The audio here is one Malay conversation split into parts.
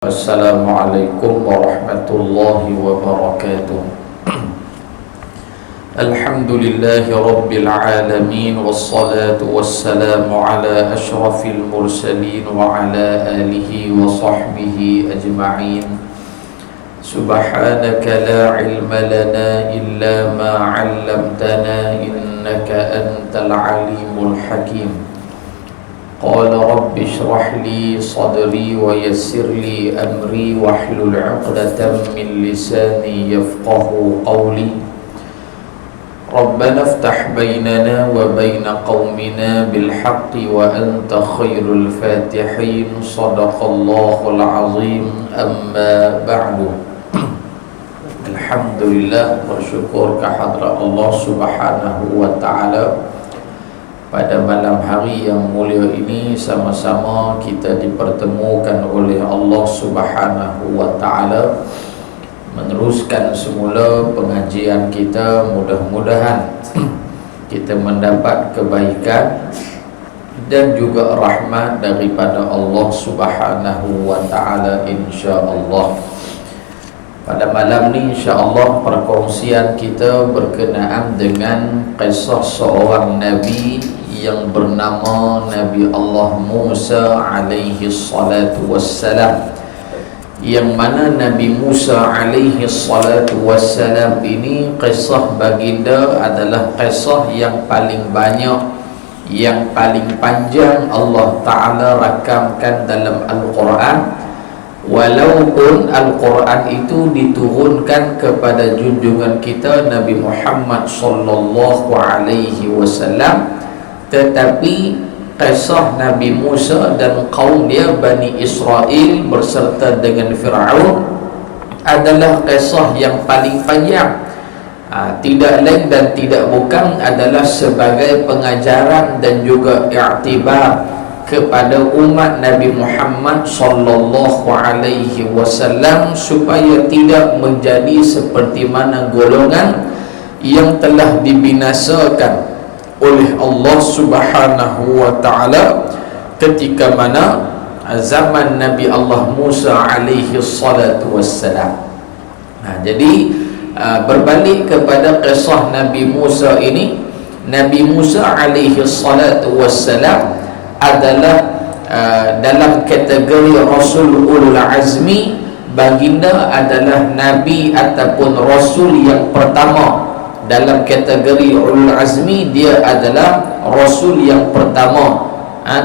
Assalamualaikum warahmatullahi wabarakatuh. Alhamdulillahi rabbil alamin, wassalatu wassalamu ala ashrafil mursalin wa ala alihi wa sahbihi ajma'in. Subhanaka la ilma lana illa ma 'allamtana innaka antal alimul hakim. Qala rabbi shrah li sadri wa yassir li amri wahlul 'uqdatam min lisani yafqahu qawli. Rabbana iftah bainana wa baina qaumina bil haqqi wa anta khairul fatihin. Shadaqallahul azim. Amma ba'du. Alhamdulillah, bersyukur kehadrat Allah Subhanahu wa ta'ala. Pada malam hari yang mulia ini sama-sama kita dipertemukan oleh Allah Subhanahu wa ta'ala, meneruskan semula pengajian kita. Mudah-mudahan kita mendapat kebaikan dan juga rahmat daripada Allah Subhanahu wa ta'ala, insya-Allah. Pada malam ni insya-Allah perkongsian kita berkenaan dengan kisah seorang Nabi yang bernama Nabi Allah Musa alaihi salatu wassalam, yang mana Nabi Musa alaihi salatu wassalam ini, kisah baginda adalah kisah yang paling banyak, yang paling panjang Allah Ta'ala rakamkan dalam Al-Quran. Walaupun Al-Quran itu diturunkan kepada junjungan kita Nabi Muhammad sallallahu alaihi wasallam, tetapi kisah Nabi Musa dan kaum dia Bani Israel berserta dengan Fir'aun adalah kisah yang paling panjang. Tidak lain dan tidak bukan adalah sebagai pengajaran dan juga i'tibar kepada umat Nabi Muhammad sallallahu alaihi wasallam, supaya tidak menjadi seperti mana golongan yang telah dibinasakan oleh Allah Subhanahu wa ta'ala ketika mana zaman Nabi Allah Musa alaihi salatu wassalam. Jadi berbalik kepada kisah Nabi Musa ini, Nabi Musa alaihi salatu wassalam adalah dalam kategori Rasul Ulul Azmi. Baginda adalah Nabi ataupun Rasul yang pertama. Dalam kategori Ulul Azmi, dia adalah Rasul yang pertama,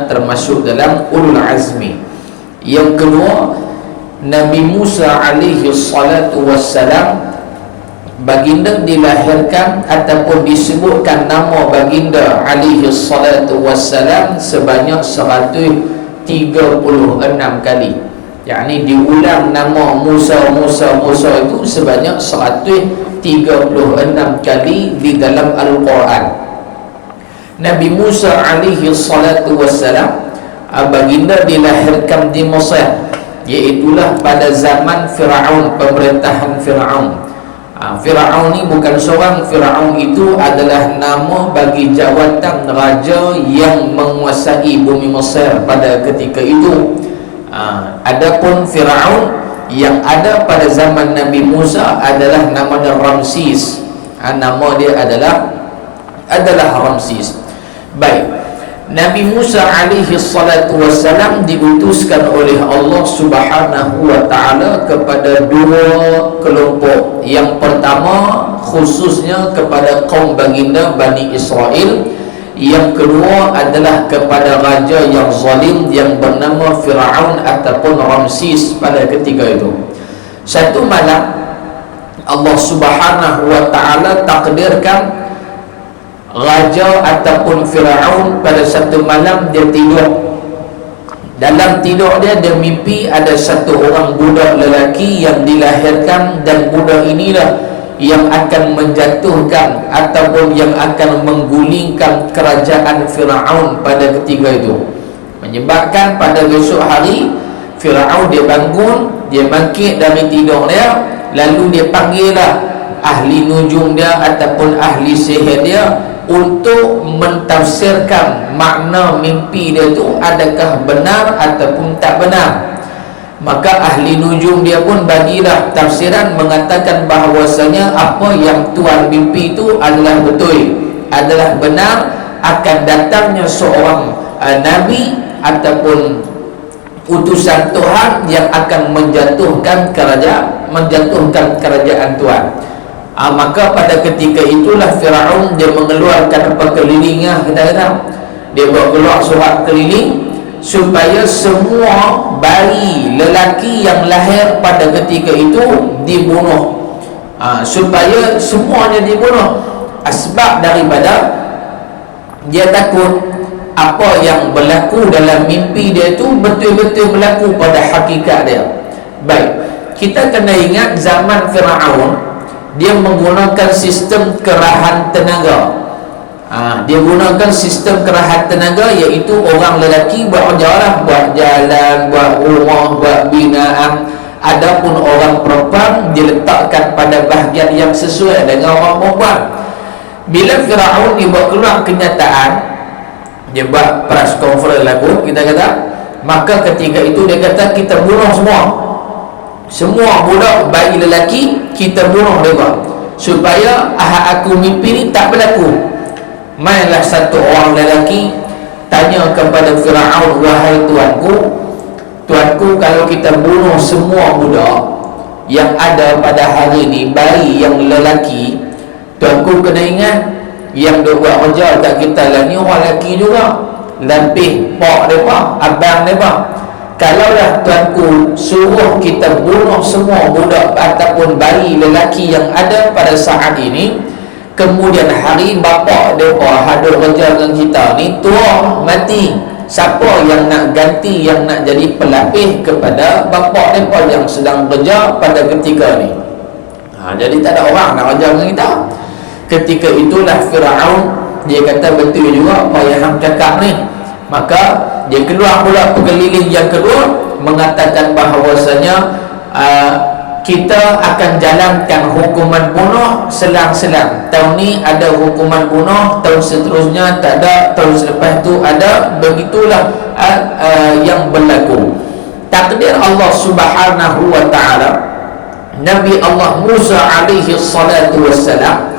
termasuk dalam Ulul Azmi. Yang kedua, Nabi Musa alaihi salatu wassalam, baginda dilahirkan ataupun disebutkan nama baginda alaihi salatu wassalam sebanyak 136 kali. Yakni diulang nama Musa itu sebanyak 136 kali di dalam Al-Quran. Nabi Musa alaihi salatu wassalam, baginda dilahirkan di Mesir, iaitulah pada zaman Fir'aun, pemerintahan Fir'aun. Fir'aun ni bukan seorang, Fir'aun itu adalah nama bagi jawatan raja yang menguasai bumi Mesir pada ketika itu. Adapun Fir'aun yang ada pada zaman Nabi Musa adalah namanya Ramsis. Nama dia adalah Ramsis. Baik, Nabi Musa alaihi salatu wassalam diutuskan oleh Allah Subhanahu wa ta'ala kepada dua kelompok. Yang pertama khususnya kepada kaum baginda Bani Israel. Yang kedua adalah kepada raja yang zalim yang bernama Fir'aun ataupun Ramsis pada ketika itu. Satu malam Allah Subhanahu wa ta'ala takdirkan raja ataupun Fir'aun pada satu malam dia tidur. Dalam tidur dia mimpi ada satu orang budak lelaki yang dilahirkan, dan budak inilah yang akan menjatuhkan ataupun yang akan menggulingkan kerajaan Fir'aun pada ketika itu. Menyebabkan pada besok hari Fir'aun dia bangun, dia bangkit dari tidur dia, lalu dia panggillah ahli nujum dia ataupun ahli sihir dia untuk mentafsirkan makna mimpi dia tu adakah benar ataupun tak benar. Maka ahli nujum dia pun bagilah tafsiran mengatakan bahawasanya apa yang tuan mimpi itu adalah betul, adalah benar, akan datangnya seorang nabi ataupun utusan Tuhan yang akan menjatuhkan kerajaan Tuhan. Maka pada ketika itulah Firaun dia mengeluarkan keliling, dia buat keluar surat keliling supaya semua bayi lelaki yang lahir pada ketika itu dibunuh, supaya semuanya dibunuh. Sebab daripada dia takut apa yang berlaku dalam mimpi dia itu betul-betul berlaku pada hakikat dia. Baik, kita kena ingat zaman Firaun dia menggunakan sistem kerahan tenaga. Dia gunakan sistem kerahan tenaga, iaitu orang lelaki buat kerja, buat jalan, buat rumah, buat binaan. Adapun orang perempuan diletakkan pada bahagian yang sesuai dengan orang perempuan. Bila Firaun dia buat keluar kenyataan, dia buat press conference lagu, kita kata, maka ketika itu dia kata kita bunuh semua budak bayi lelaki, kita bunuh mereka supaya aku mimpi ni tak berlaku. Mainlah satu orang lelaki tanya kepada Firaun, wahai tuanku, kalau kita bunuh semua budak yang ada pada hari ini, bayi yang lelaki, tuanku kena ingat yang dia buat kerja kat kita lah ni orang lelaki juga, lebih pak mereka, abang mereka. Kalaulah tuanku suruh kita bunuh semua budak ataupun bayi lelaki yang ada pada saat ini, kemudian hari bapa mereka hadut kerja dengan kita ni tua mati, siapa yang nak ganti, yang nak jadi pelapis kepada bapa mereka yang sedang kerja pada ketika ni? Jadi tak ada orang nak kerja dengan kita. Ketika itulah Firaun dia kata betul juga apa yang hang cakap ni. Maka dia keluar pula pengeliling yang kedua mengatakan bahawasanya kita akan jalankan hukuman bunuh selang-selang. Tahun ni ada hukuman bunuh, tahun seterusnya tak ada, tahun selepas tu ada. Begitulah yang berlaku. Takdir Allah Subhanahu wa ta'ala, Nabi Allah Musa alaihi salatu wassalam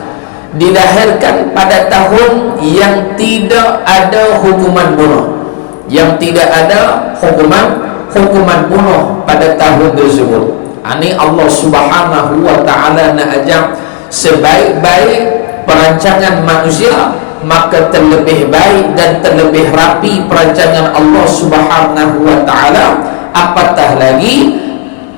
dilahirkan pada tahun yang tidak ada hukuman bunuh, yang tidak ada hukuman bunuh pada tahun tersebut. Ini Allah Subhanahu wa ta'ala nak ajak sebaik-baik perancangan manusia, maka terlebih baik dan terlebih rapi perancangan Allah Subhanahu wa ta'ala. Apatah lagi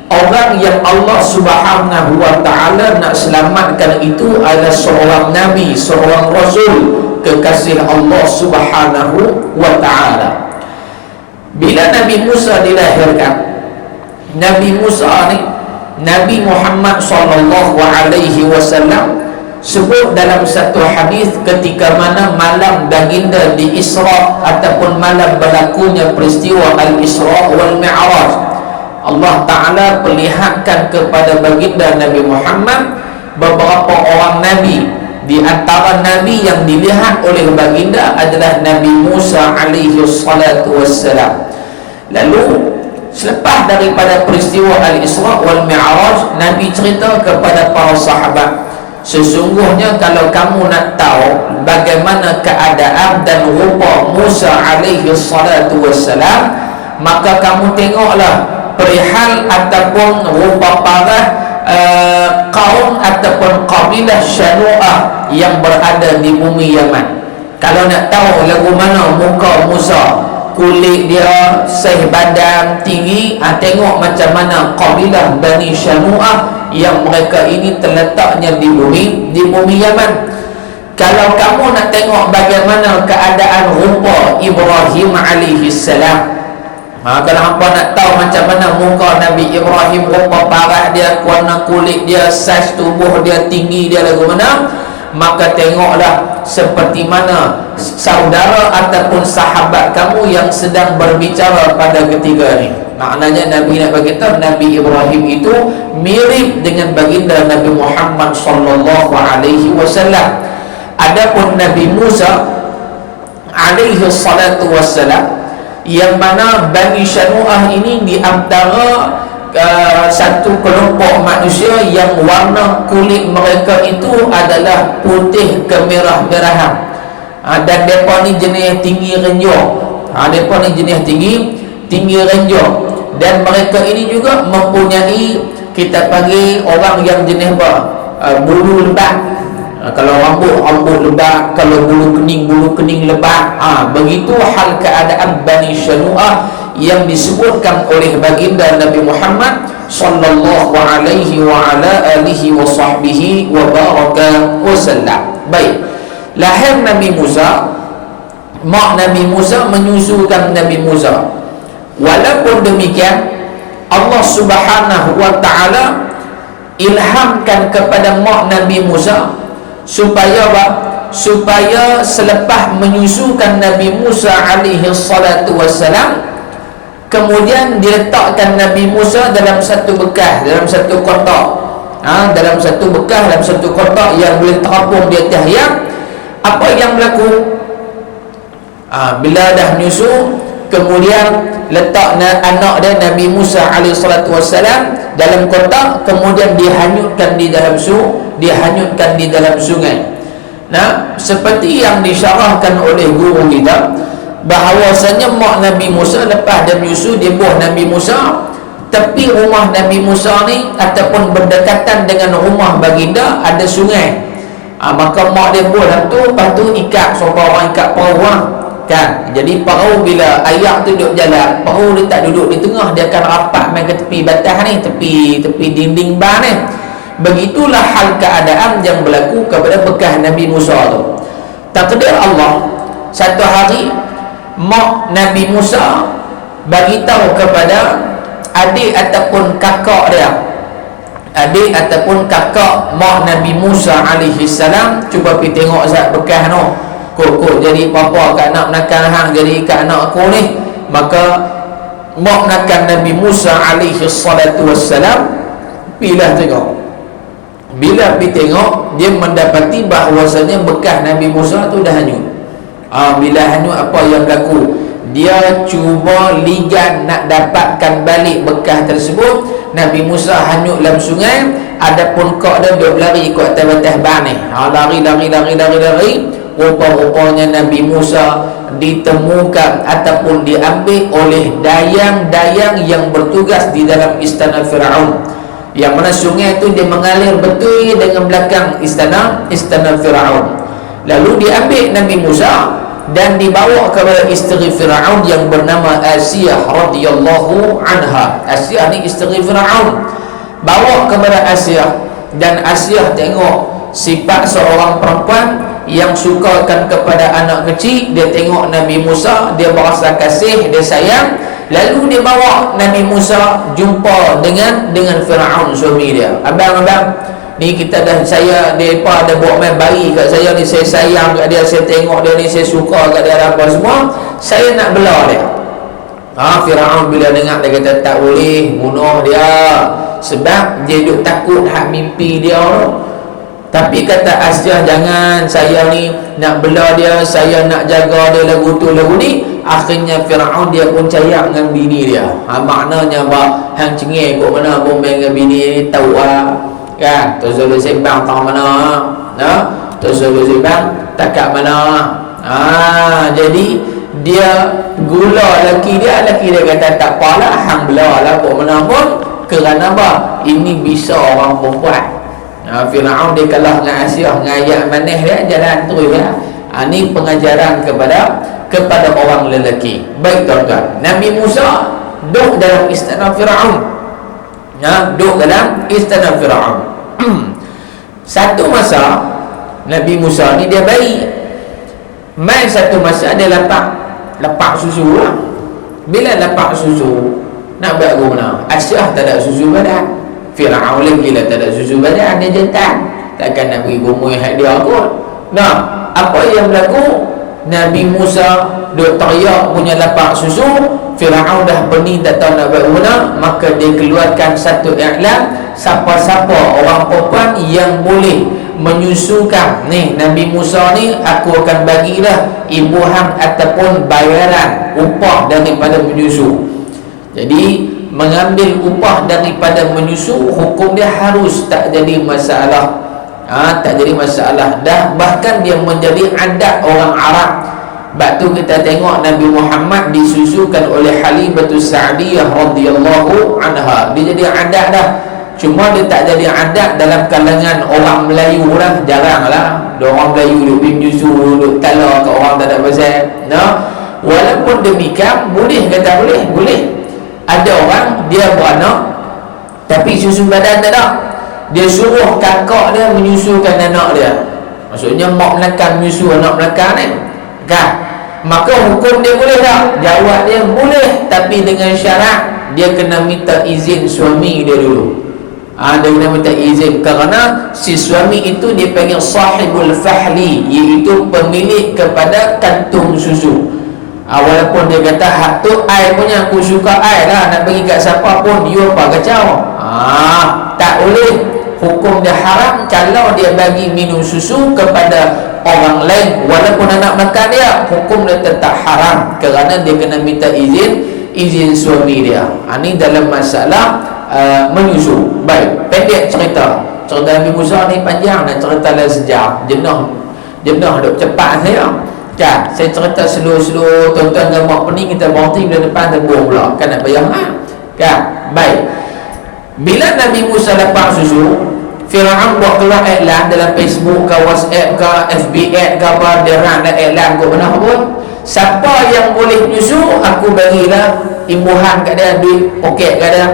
orang yang Allah Subhanahu wa ta'ala nak selamatkan itu adalah seorang Nabi, seorang Rasul, kekasih Allah Subhanahu wa ta'ala. Bila Nabi Musa dilahirkan, Nabi Musa ni, Nabi Muhammad sallallahu alaihi wasallam sebut dalam satu hadis ketika mana malam baginda di Isra ataupun malam berlakunya peristiwa Al-Isra wal Mi'raj, Allah Ta'ala perlihatkan kepada baginda Nabi Muhammad beberapa orang Nabi. Di antara Nabi yang dilihat oleh baginda adalah Nabi Musa alaihi salatu wassalam. Lalu selepas daripada peristiwa Al-Isra wal Mi'raj, Nabi cerita kepada para sahabat, sesungguhnya kalau kamu nak tahu bagaimana keadaan dan rupa Musa alaihi salatu wassalam, maka kamu tengoklah perihal ataupun rupa parah kaum ataupun kabilah Syanu'ah yang berada di bumi Yaman. Kalau nak tahu lagu mana muka Musa, kulit dia, saiz badan tinggi, tengok macam mana kabilah Bani Syanu'ah yang mereka ini terletaknya di bumi Yaman. Kalau kamu nak tengok bagaimana keadaan rupa Ibrahim alaihi salam, kalau hampa nak tahu macam mana muka Nabi Ibrahim, rupa parah dia, warna kulit dia, saiz tubuh dia, tinggi dia lagu mana, maka tengoklah seperti mana saudara ataupun sahabat kamu yang sedang berbicara pada ketika ini. Maknanya Nabi nak berkata Nabi Ibrahim itu mirip dengan baginda Nabi Muhammad sallallahu alaihi wasallam. Adapun Nabi Musa alaihi salatu wassalam, yang mana Bani Syanu'ah ini di antara satu kelompok manusia yang warna kulit mereka itu adalah putih kemerah-merahan. Dan mereka ni jenis tinggi renjong. Mereka ni jenis tinggi renjong. Dan mereka ini juga mempunyai, kita panggil orang yang jenis bulu lebat. Kalau rambut lebat, kalau bulu kening lebat. Begitu hal keadaan Bani Syanu'ah yang disebutkan oleh baginda Nabi Muhammad sallallahu alaihi wa ala alihi wa sahbihi wa baraka wa sallam. Baik, lahir Nabi Musa, mak Nabi Musa menyusukan Nabi Musa. Walaupun demikian, Allah Subhanahu wa ta'ala ilhamkan kepada mak Nabi Musa supaya supaya selepas menyusukan Nabi Musa alaihi salatu wassalam, kemudian diletakkan Nabi Musa dalam satu bekas, dalam satu kotak, dalam satu bekas, dalam satu kotak yang boleh terapung di atas yang. Apa yang berlaku? Bila dah menyusu, kemudian letak anak dia Nabi Musa alaihi salatu wassalam dalam kotak, kemudian dihanyutkan di dalam sungai. Nah, seperti yang disyarahkan oleh guru kita, bahawasanya mak Nabi Musa lepas dia menyusu, dia buah Nabi Musa, tepi rumah Nabi Musa ni ataupun berdekatan dengan rumah baginda ada sungai. Maka mak dia buah tu, lepas tu ikat, supaya orang ikat perahu kan. Jadi perahu bila ayak tu duduk jalan, perahu dia tak duduk di tengah, dia akan rapat main ke tepi batas ni, tepi dinding bar ni. Begitulah hal keadaan yang berlaku kepada bekas Nabi Musa tu. Takdir Allah, satu hari mak Nabi Musa bagi tahu kepada adik ataupun kakak dia, adik ataupun kakak mak Nabi Musa alaihi salam, cuba pergi tengok zat bekas tu. Kok jadi papa kat anak menakan hang, jadi kat anak aku ni. Maka mak menakan Nabi Musa alaihi salatu wassalam pilah tengok. Bila pergi tengok, dia mendapati bahawasanya bekas Nabi Musa tu dah hanyut. Bila hanyut, apa yang berlaku? Dia cuba ligan nak dapatkan balik bekas tersebut. Nabi Musa hanyut dalam sungai, adapun kok dia duduk lari ikut atas batas ban ni. Lari. Rupa-rupanya Nabi Musa ditemukan ataupun diambil oleh dayang-dayang yang bertugas di dalam istana Firaun. Yang mana sungai itu dia mengalir betul dengan belakang istana Firaun. Lalu diambil Nabi Musa dan dibawa kepada isteri Firaun yang bernama Asiyah radhiyallahu anha. Asiyah ni isteri Firaun. Bawa kepada Asiyah, dan Asiyah tengok sifat seorang perempuan yang sukakan kepada anak kecil. Dia tengok Nabi Musa, dia berasa kasih, dia sayang. Lalu dia bawa Nabi Musa jumpa dengan Firaun suami dia. Abang, ni kita dah, saya depa ada buat main bayi kat saya ni, saya sayang kat dia, saya tengok dia ni, saya suka kat dia apa semua, saya nak belah dia. Firaun bila dengar, dia kata tak boleh bunuh dia, sebab dia duk takut hak mimpi dia tu. Tapi kata Asiyah, jangan, saya ni nak belah dia, saya nak jaga dia lagu tu lagu ni. Akhirnya Firaun dia pun cayak dengan bini dia. Maknanya hang cengih kok mana bombeng dengan bini ni, tahu kan, tu selalu sembang tak mana, tu selalu sembang tak kat mana. Jadi dia gula laki dia kata tak apalah, hang belah lah kok mana pun, kerana apa? Ini bisa orang perempuan. Firaun dia kalah dengan Asiyah dengan ayat manis dia, jalan terus ya. Ini pengajaran kepada orang lelaki. Baik tuan-tuan, Nabi Musa duduk dalam istana Firaun. Duduk dalam istana Firaun. Satu masa Nabi Musa ni dia bayi. Mai satu masa dia lapak susu lah. Bila lapak susu, nak buat ke mana? Asiyah tak ada susu badan. Firaun lagi lah tak ada susu badan, dia jantan, takkan nak pergi gumui hak dia kot. Nah, apa yang berlaku? Nabi Musa duk teriak punya lapak susu. Firaun dah pening tak tahu nak buat mana. Maka dia keluarkan satu iklan, siapa-siapa orang perempuan yang boleh menyusukan ni Nabi Musa ni, aku akan bagilah ibu hang ataupun bayaran upah daripada menyusu. Jadi mengambil upah daripada menyusu, hukum dia harus tak jadi masalah. Tak jadi masalah dah, bahkan dia menjadi adat orang Arab. Sebab tu kita tengok Nabi Muhammad disusukan oleh Halimatus Sa'diyah radhiyallahu anha. Dia jadi adat dah. Cuma dia tak jadi adat dalam kalangan orang Melayu lah. Jarang lah orang Melayu duk pergi menyusu, duk tala kat orang tak ada pasal. Walaupun demikian, boleh kata boleh. Ada orang dia beranak tapi susu badan tak ada. Dia suruh kakak dia menyusukan anak dia. Maksudnya mak melakang menyusu anak melakang ni kan? Maka hukum dia boleh tak? Jawab dia boleh, tapi dengan syarat dia kena minta izin suami dia dulu. Dia kena minta izin, kerana si suami itu dia panggil sahibul fahli, iaitu pemilik kepada kantung susu. Walaupun dia kata hak tu air punya, aku suka air lah, nak bagi kat siapa pun, dia apa kacau. Tak boleh. Hukum dia haram kalau dia bagi minum susu kepada orang lain, walaupun anak makan dia, hukum dia tetap haram, kerana dia kena minta izin suami dia. Ini dalam masalah menyusu. Baik, pendek cerita Nabi Musa ni panjang, nak cerita lah sejam, jenuh duk cepat saya kan. Saya cerita slow, tuan-tuan dan mak pening, kita berhenti bila depan tembung pula kan, nak bayang kan. Baik, bila Nabi Musa lepas susu, Fir'aun buat keluar iklan dalam Facebook ke WhatsApp ke FB ke apa, dia orang nak iklan kot benar pun, siapa yang boleh menyusu aku bagilah imbuhan kat dia, duit poket kat dia.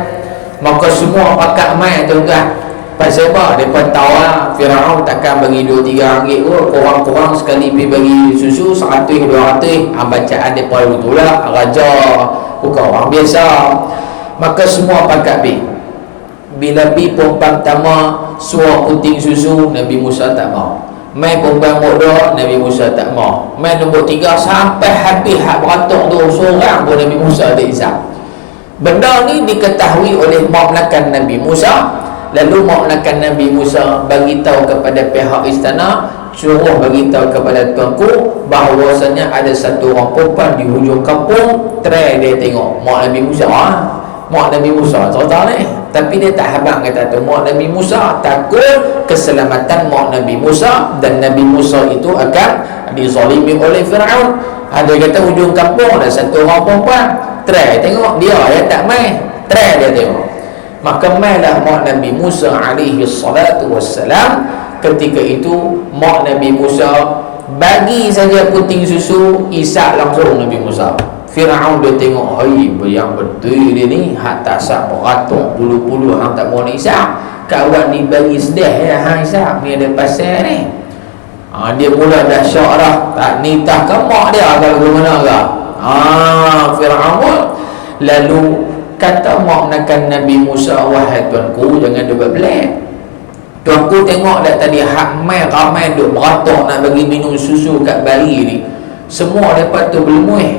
Maka semua pakat main tuan-tuan. Pasal apa? Mereka tahu lah Fir'aun takkan bagi 2-3 ringgit kot. Korang-korang sekali pergi bagi susu 100-200, bacaan mereka betul lah, raja bukan orang biasa. Maka semua pakat pergi. Bila pergi perempuan pertama suruh puting susu, Nabi Musa tak mau. Main perempuan bodoh, Nabi Musa tak mau. Main nombor 3 sampai habis hak beratuk tu seorang pun Nabi Musa tak isap. Benda ni diketahui oleh mak melakang Nabi Musa. Lalu mak melakang Nabi Musa bagi tahu kepada pihak istana, suruh bagi tahu kepada tuanku bahawasanya ada satu orang perempuan di hujung kampung, try dia tengok. Mak Nabi Musa cerita ni, tapi dia tak habang kata tu. Mak Nabi Musa takut keselamatan mak Nabi Musa, dan Nabi Musa itu akan dizalimi oleh Fir'aun. Dia kata hujung kampung ada satu orang perempuan, try tengok. Dia tak main, try dia tengok. Maka mainlah mak Nabi Musa alaihi salatu wassalam. Ketika itu mak Nabi Musa bagi saja puting susu, isap langsung Nabi Musa. Fir'aun dia tengok, yang betul dia ni, hak tak sap beratung puluh-puluh hang tak mau nak isap. Kawan ni bagi sedih ya hang isap ni, ada pasal ni. Dia mula dah syak dah, tak nitah ke mak dia kalau ke mana ke. Fir'aun pun lalu kata mak menakan Nabi Musa, wahai tuanku, jangan duk belak. Tuanku tengok dah tadi hak mai ramai duk beratung nak bagi minum susu kat bayi ni. Semua dapat tu berlemuih,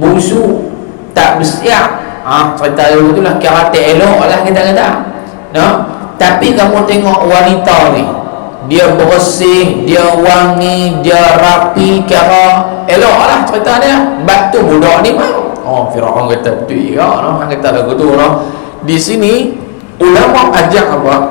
busuk, tak bersiap. Cerita dulu tu lah, kira tak elok lah kita kata. Tapi kamu tengok wanita ni, dia bersih, dia wangi, dia rapi, kira elok lah cerita dia. Sebab tu budak ni mau. Fir'aun kata betul ya, han kata lagu tu. Di sini ulama ajak apa?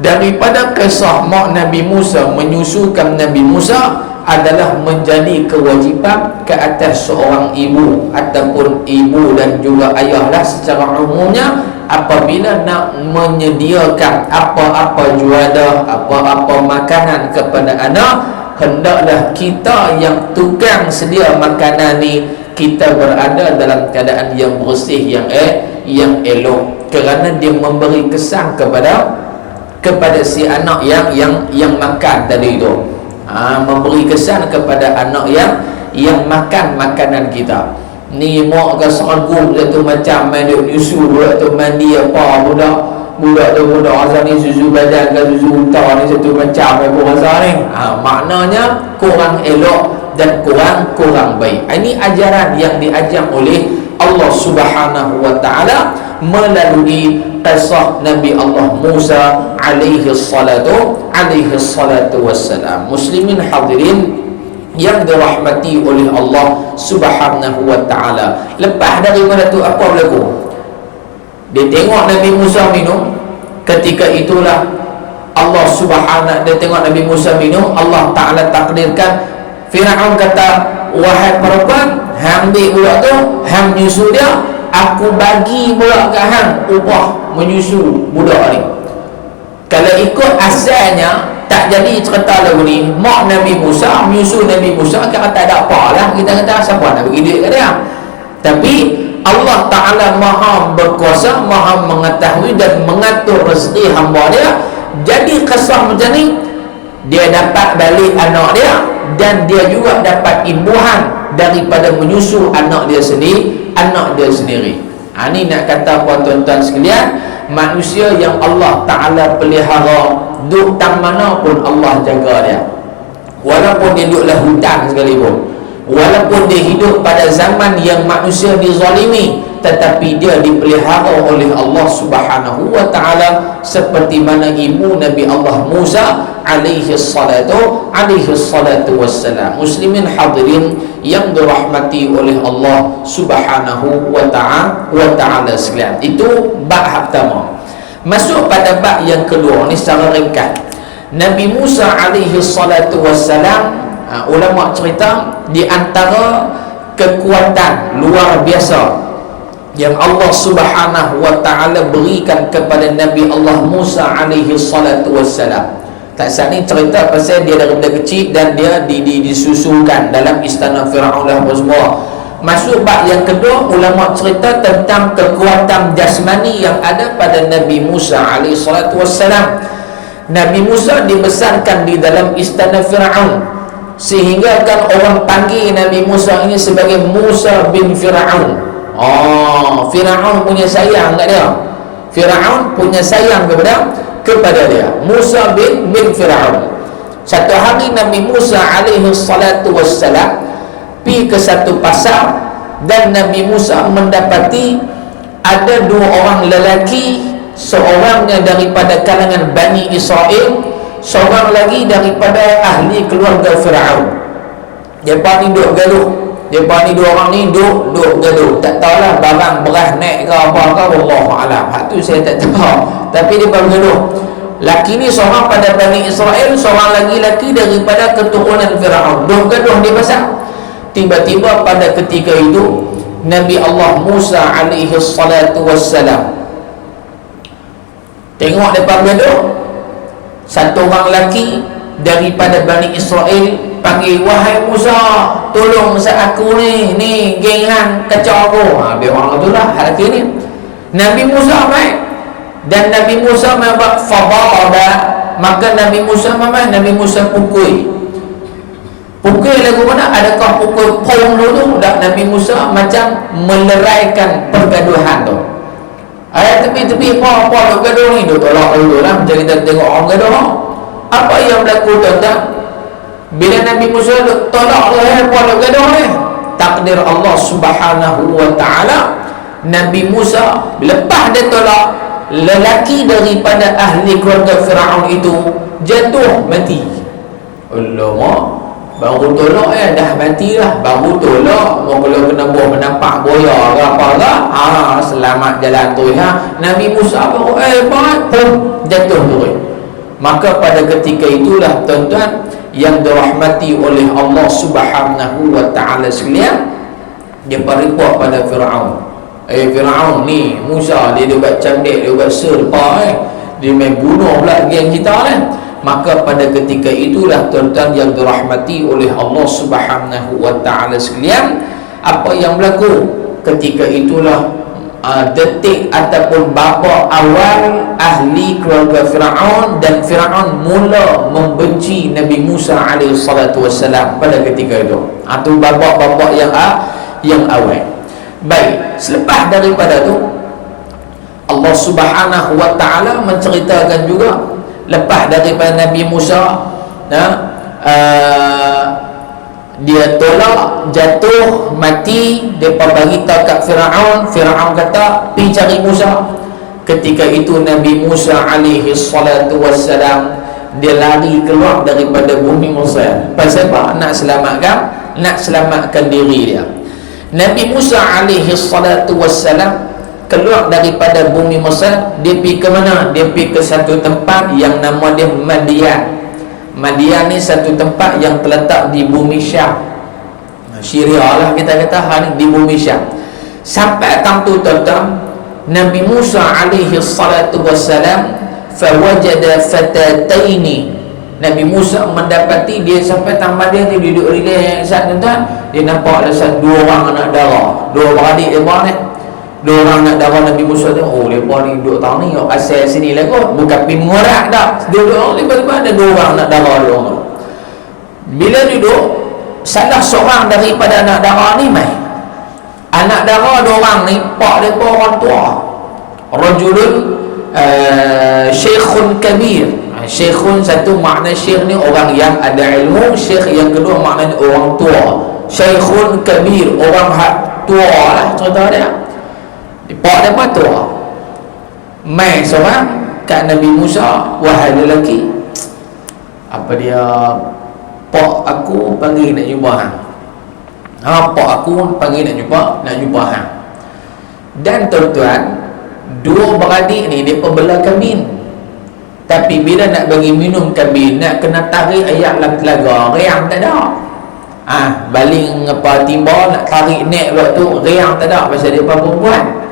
Daripada kisah mak Nabi Musa menyusukan Nabi Musa adalah menjadi kewajipan ke atas seorang ibu ataupun ibu dan juga ayahlah secara umumnya, apabila nak menyediakan apa-apa juadah, apa-apa makanan kepada anak, hendaklah kita yang tukang sedia makanan ni, kita berada dalam keadaan yang bersih, yang elok, kerana dia memberi kesan kepada si anak yang makan tadi itu. Memberi kesan kepada anak yang makan makanan kita. Ni mak ke seragum satu macam main duk nyusu, budak tu mandi apa, budak tu rasa ni susu badan ke susu unta ni satu macam apa rasa ni. Maknanya kurang elok dan kurang baik. Ini ajaran yang diajar oleh Allah Subhanahu wa taala melalui kisah Nabi Allah Musa alaihi salatu wassalam. Muslimin hadirin yang dirahmati oleh Allah Subhanahu wa ta'ala, lepas daripada tu apa berlaku? Dia tengok Nabi Musa minum. Ketika itulah Allah Subhanahu, dia tengok Nabi Musa minum, Allah Ta'ala takdirkan Firaun kata, wahai perempuan, hang ambil pula tu, hang menyusu dia, aku bagi pula kat hang upah menyusu budak ni. Kalau ikut asalnya tak jadi cerita lagu ni, mak Nabi Musa menyusu Nabi Musa, kata tak ada apalah, kita kata siapa nak bagi duit kat dia. Tapi Allah Ta'ala maha berkuasa, maha mengetahui dan mengatur rezeki hamba dia. Jadi kisah macam ni, dia dapat balik anak dia, dan dia juga dapat imbuhan daripada menyusu anak dia sendiri. Ini nak kata apa tuan-tuan sekalian, manusia yang Allah Ta'ala pelihara, duduk tang mana pun Allah jaga dia. Walaupun dia duduklah hutan sekalipun, walaupun dia hidup pada zaman yang manusia dizalimi, tetapi dia dipelihara oleh Allah Subhanahu wa ta'ala, seperti mana ibu Nabi Allah Musa alaihi salatu wassalam. Muslimin hadirin yang dirahmati oleh Allah Subhanahu wa ta'ala sekalian. Itu bab pertama. Masuk pada bab yang kedua ni secara ringkas. Nabi Musa alaihi salatu wassalam, ulama cerita di antara kekuatan luar biasa yang Allah Subhanahu wa ta'ala berikan kepada Nabi Allah Musa alaihi salatu wassalam. Tak saat ni cerita pasal dia daripada kecil dan dia disusukan dalam istana Firaun lah semua. Masuk bab yang kedua, ulama cerita tentang kekuatan jasmani yang ada pada Nabi Musa alaihi salatu wassalam. Nabi Musa dibesarkan di dalam istana Firaun, sehingga kan orang panggil Nabi Musa ini sebagai Musa bin Firaun. Firaun punya sayang kat dia. Firaun punya sayang kepada dia. Musa bin Firaun. Satu hari Nabi Musa alaihi salatu wassalam pergi ke satu pasar, dan Nabi Musa mendapati ada dua orang lelaki, seorangnya daripada kalangan Bani Israel, seorang lagi daripada ahli keluarga Firaun. Mereka ni duduk gaduh. Mereka ni dua orang ni duduk gaduh. Tak tahulah barang beras naik ke apa ke, wallahualam. Hak tu saya tak tahu. Tapi dia bergaduh. Laki ni seorang pada Bani Israel, seorang lagi laki daripada keturunan Firaun. Duduk gaduh di pasar. Tiba-tiba pada ketika itu Nabi Allah Musa alaihi salatu wassalam tengok depan gaduh. Satu orang lelaki daripada Bani Israel panggil, wahai Musa, tolong aku ni geng hang kacau aku. Biar orang tu lah lelaki ni. Nabi Musa mai, dan Nabi Musa membuat fadarada, maka Nabi Musa pukul lagu mana? Adakah pukul pom dulu? Tak, Nabi Musa macam meleraikan pergaduhan tu. Ayat tepi-tepi apa duk gaduh ni, duk tolak dulu lah, macam kita tengok orang gaduh. Apa yang berlaku tuan-tuan? Bila Nabi Musa duk tolak tu, apa duk gaduh ni? Takdir Allah Subhanahu wa ta'ala, Nabi Musa lepas dia tolak, lelaki daripada ahli keluarga Firaun itu jatuh mati. Alamak, baru tolak dah mati lah. Baru tolak, kalau kena buah menampak boya ke apa ke, selamat jalan tu Nabi Musa baru pum, jatuh turun. Maka pada ketika itulah tuan-tuan yang dirahmati oleh Allah Subhanahu wa ta'ala sekalian, dia beripot pada Firaun. Firaun ni Musa, dia buat candik, dia buat serpa, dia main bunuh pula geng kita lah. Maka pada ketika itulah tuan-tuan yang dirahmati oleh Allah Subhanahu wa ta'ala sekalian, apa yang berlaku? Ketika itulah detik ataupun bapa awal ahli keluarga Firaun, dan Firaun mula membenci Nabi Musa alaihi salatu wassalam pada ketika itu. Itu bapa-bapa yang awal. Baik, selepas daripada itu Allah Subhanahu wa ta'ala menceritakan juga, lepas daripada Nabi Musa dia tolak, jatuh, mati. Depa bagi tahu kat Firaun. Firaun kata pergi cari Musa. Ketika itu Nabi Musa alaihi salatu wassalam dia lari keluar daripada bumi Mesir. Pasal apa? Nak selamatkan diri dia. Nabi Musa alaihi salatu wassalam keluar daripada bumi Mesir. Dia pergi ke mana? Dia pergi ke satu tempat yang nama dia Madian. Madian ni satu tempat yang terletak di bumi Syam, Syria lah kita kata, hari di bumi Syam. Sampai tang tu tuan-tuan, Nabi Musa alaihi salatu wassalam fawajada fatataini. Nabi Musa mendapati, dia sampai tang Madian ni duduk relax tuan-tuan, dia nampak ada dua orang anak dara, dua beradik depa ni. Dua orang anak dara Nabi Musa tu, oh depa ni duduk tang ni asal sini lah kot, bukan pergi mengorak dak. Duduk tiba-tiba ada dua orang anak dara dia orang. Bila duduk, salah seorang daripada anak dara ni mai. Anak dara dua orang ni, pak depa orang tua. Rajulun syekhun kabir. Syekhun, satu makna syekh ni orang yang ada ilmu, syekh yang kedua maknanya orang tua. Syekhun kabir, orang tua lah cerita dia. Pak dia tua. Mai seorang kat Nabi Musa, wahai lelaki, apa dia, pak aku panggil nak jumpa hang. Pak aku panggil nak jumpa hang. Dan tuan-tuan, dua beradik ni dia belah kambing. Tapi bila nak bagi minum kambing, nak kena tarik ayat telaga, reang tak ada. Baling apa timba nak tarik nek waktu reang tak ada, pasal dia perempuan.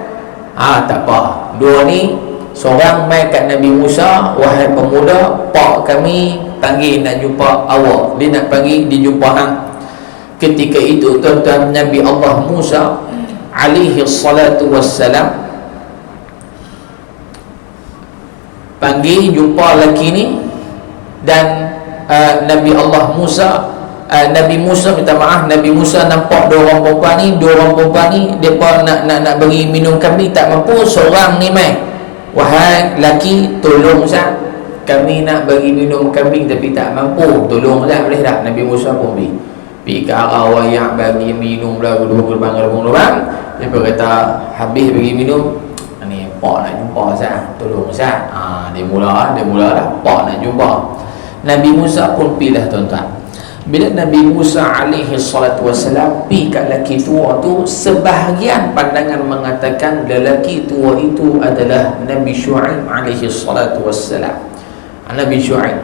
Tak apa. Dua ni, seorang mai kat Nabi Musa, wahai pemuda, pak kami panggil nak jumpa awak. Dia nak panggil dijumpa hang. Ketika itu tuan-tuan, Nabi Allah Musa alaihi salatu wassalam panggil jumpa lelaki ni. Dan Nabi Allah Musa Nabi Musa minta maaf, Nabi Musa nampak dua orang perempuan ni, depa nak bagi minum kambing tak mampu. Seorang ni mai, wahai laki, tolong sah, kami nak bagi minum kambing tapi tak mampu, tolong sah, boleh tak? Nabi Musa pun pergi ke arah wayak bagi minum lah, gerbang. Depa kata habis bagi minum, ni pak nak jumpa sah, tolong sah. Dia mula dah, pak nak jumpa. Nabi Musa pun pilih tuan-tuan. Bila Nabi Musa alaihi salatu wassalam pergi kat lelaki tua tu, sebahagian pandangan mengatakan lelaki tua itu adalah Nabi Syuaib alaihi salatu wassalam. Nabi Syuaib.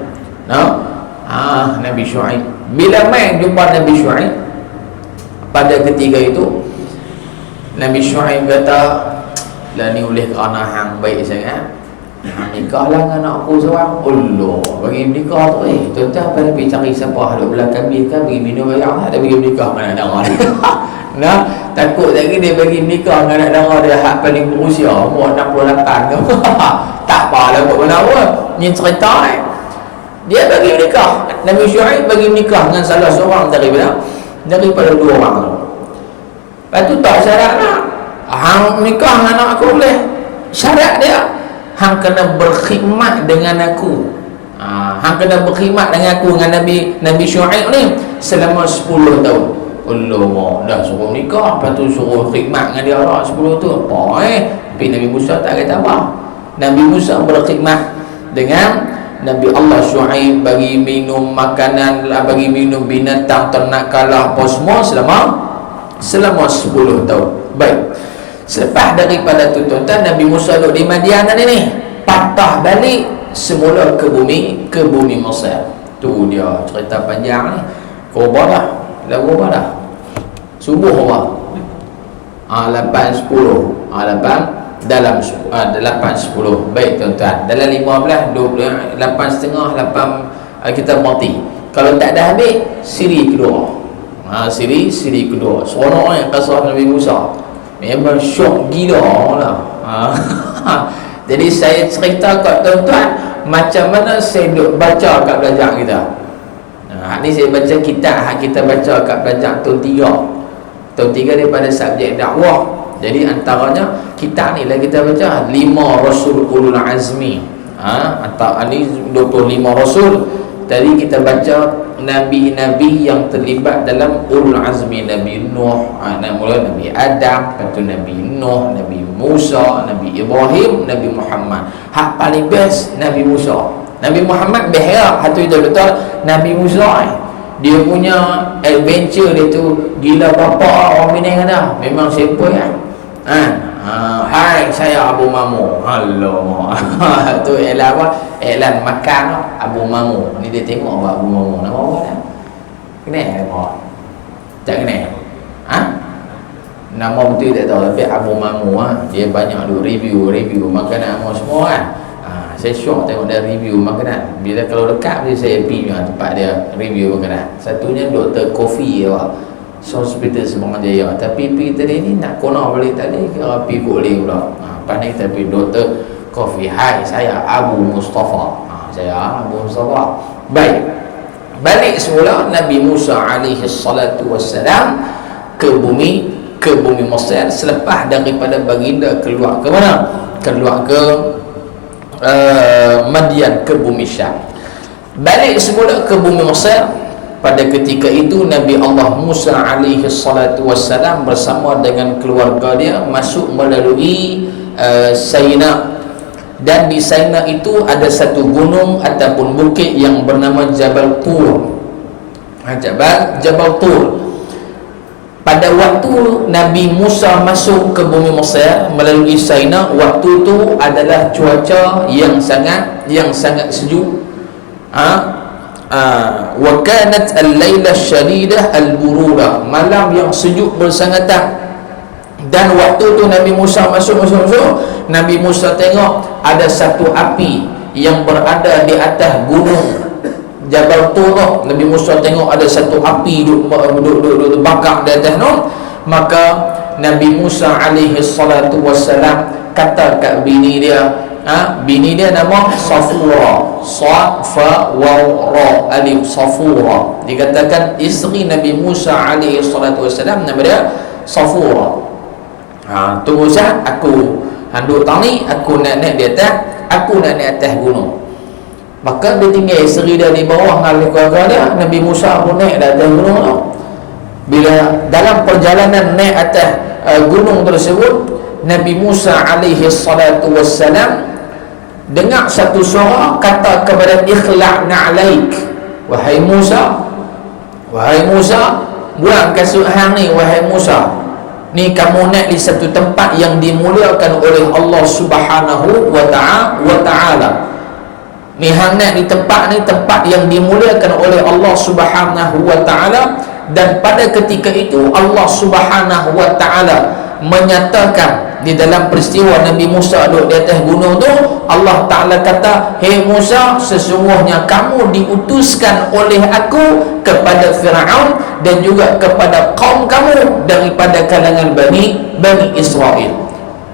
Nabi Syuaib. Bila mai jumpa Nabi Syuaib, pada ketika itu Nabi Syuaib kata, lah ni oleh kerana hang baik sangat, nikahlah dengan anak aku seorang. Allah, bagi nikah tu tuan-tuan pada pergi cari siapa ada belah kambing kan, bagi minum ayam, ada bagi nikah dengan anak dara dia. Takut lagi dia bagi nikah dengan anak dara dia hak paling berusia, umur 68 tu. Tak apalah buat benda apa, ni cerita dia bagi nikah. Nabi Syuaib bagi nikah dengan salah seorang daripada dua orang tu. Lepas tu tak syarat lah, hang nikah dengan anak aku boleh. Syarat dia, hang kena berkhidmat dengan aku. Hang kena berkhidmat dengan aku, dengan Nabi Syuaib ni selama 10 tahun. Allah, dah suruh nikah, lepas tu suruh khidmat dengan dia lah 10 tahun. Tapi Nabi Musa tak kata apa. Nabi Musa berkhidmat dengan Nabi Allah Syuaib, bagi minum makanan, bagi minum binatang, ternak kalah apa semua selama 10 tahun. Baik. Selepas daripada tu tuan-tuan, Nabi Musa duduk di Madian ni, patah balik semula ke bumi Mesir. Tu dia cerita panjang ni. Korban dah. Subuh apa? 8:10. 8:10. Baik tuan-tuan. Dalam 15, 20, 8:30, 8 kita mati. Kalau tak dah habis, siri kedua. Siri kedua. Seronoknya kisah Nabi Musa. Memang syok gila lah. Jadi saya cerita kat tuan-tuan macam mana saya duk baca kat belajar kita. Ni saya baca kitab kita baca kat belajar tahun 3. Tahun 3 daripada subjek dakwah. Jadi antaranya kitab ni lah kita baca 5 Rasul Ulul Azmi. Antara ni 25 Rasul, Tadi kita baca Nabi-Nabi yang terlibat dalam Ulul Azmi. Nabi Nuh, Nabi Adam, lepas tu Nabi Nuh, Nabi Musa, Nabi Ibrahim, Nabi Muhammad. Hak paling best Nabi Musa. Nabi Muhammad behera hatu itu betul. Nabi Musa dia punya adventure dia tu gila bapa orang Penang dah. Memang sepoi kan. Hai saya Abu Mamu. Hello. Tu iklan apa? Iklan makan Abu Mamu. Ni dia tengok Abu Mamu. Nama apa dah? Kenal apa? Tak kenal. Nama betul tak tahu, tapi Abu Mamu dia banyak duk review makanan semua kan. Saya syok tengok dia review makanan. Bila kalau dekat saya pergi tempat dia review makanan. Satunya Dr. Kofi Hospital Sembawang Jaya. Tapi pergi tadi ni nak kono balik tadi kira pergi boleh pula. Pandai kita pergi Dr. Kofi. Hai saya Abu Mustafa. Saya Abu Mustafa. Baik. Balik semula Nabi Musa alaihi salatu wassalam ke bumi Mesir selepas daripada baginda keluar ke mana? Keluar ke Madian, ke bumi Syam. Balik semula ke bumi Mesir. Pada ketika itu Nabi Allah Musa alaihi salatu wassalam bersama dengan keluarga dia masuk melalui Saina. Dan di Saina itu ada satu gunung ataupun bukit yang bernama Jabal Tur. Jabal Tur. Pada waktu Nabi Musa masuk ke bumi Mesir melalui Saina, waktu itu adalah cuaca yang sangat sejuk. Wa kanat al-lailah syadidah al-burudah, malam yang sejuk bersangatan. Dan waktu tu Nabi Musa masuk, Nabi Musa tengok ada satu api yang berada di atas gunung Jabal Tur. Nabi Musa tengok ada satu api duk bakar di atas tu. Maka Nabi Musa alaihi salatu wassalam kata kat bini dia, bini dia nama Safura, Safa wa Ra, alif Safura. Dikatakan isteri Nabi Musa alaihi salatu wassalam nama dia Safura. Tunggu sah, aku handuk tani, aku nak naik di atas, aku nak naik atas gunung. Maka dia tinggal isteri dia di bawah dengan keluarga dia. Nabi Musa pun naik di atas gunung tu. Bila dalam perjalanan naik atas gunung tersebut, Nabi Musa alaihi salatu wassalam dengar satu suara kata kepada ikhla'na alaik. Wahai Musa, buang kasut hang ni. Wahai Musa, ni kamu naik di satu tempat yang dimuliakan oleh Allah Subhanahu wa ta'ala. Ni hang naik di tempat ni, tempat yang dimuliakan oleh Allah Subhanahu wa ta'ala. Dan pada ketika itu Allah Subhanahu wa ta'ala menyatakan di dalam peristiwa Nabi Musa duduk di atas gunung tu, Allah Ta'ala kata, hei Musa, sesungguhnya kamu diutuskan oleh aku kepada Fir'aun dan juga kepada kaum kamu daripada kalangan Bani Israel.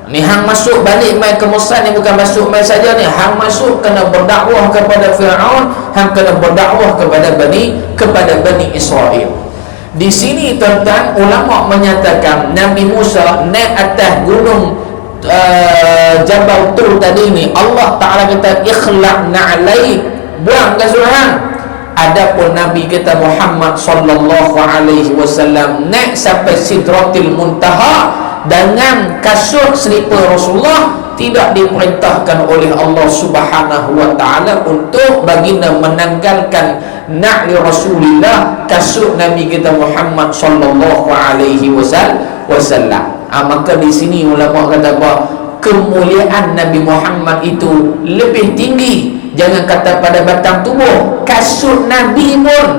Ni hang masuk balik mai ke Mesir ni bukan masuk mai saja ni, hang masuk kena berdakwah kepada Firaun, hang kena berdakwah kepada Bani Israel. Di sini tuan-tuan ulama menyatakan Nabi Musa naik atas gunung Jabal Tur tadi ni, Allah Taala kata ikhla'na alaik, buang kasut hang. Adapun Nabi kita Muhammad sallallahu alaihi wasallam naik sampai Sidratil Muntaha dengan kasut selipar Rasulullah, tidak diperintahkan oleh Allah Subhanahu wa ta'ala untuk baginda menanggalkan na'li Rasulullah, kasut Nabi kita Muhammad sallallahu alaihi wasallam. Maka di sini ulama kata apa? Kemuliaan Nabi Muhammad itu lebih tinggi. Jangan kata pada batang tubuh, kasut Nabi pun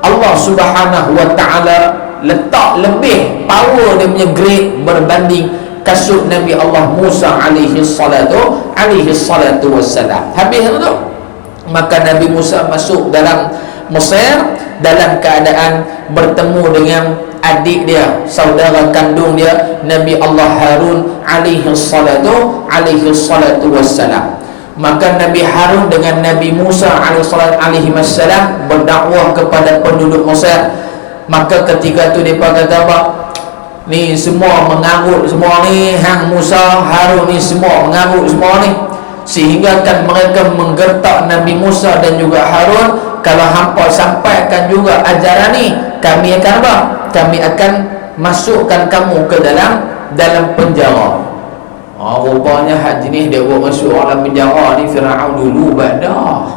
Allah Subhanahu wa ta'ala letak lebih power dia punya grade berbanding kasut Nabi Allah Musa alaihi salatu wassalam. Habis tu maka Nabi Musa masuk dalam Mesir dalam keadaan bertemu dengan adik dia, saudara kandung dia, Nabi Allah Harun alaihi salatu wassalam. Maka Nabi Harun dengan Nabi Musa alaihi wassalam berdakwah kepada penduduk Mesir. Maka ketika tu mereka kata apa? Ni semua mengarut semua ni, hang Musa, Harun ni semua mengarut semua ni. sehingga kan mereka menggertak Nabi Musa dan juga Harun, kalau hampa sampaikan juga ajaran ni, kami akan apa? Kami akan masukkan kamu ke dalam penjara. Rupanya hak jenis dia buat masuk dalam penjara ni Firaun dulu buat dah.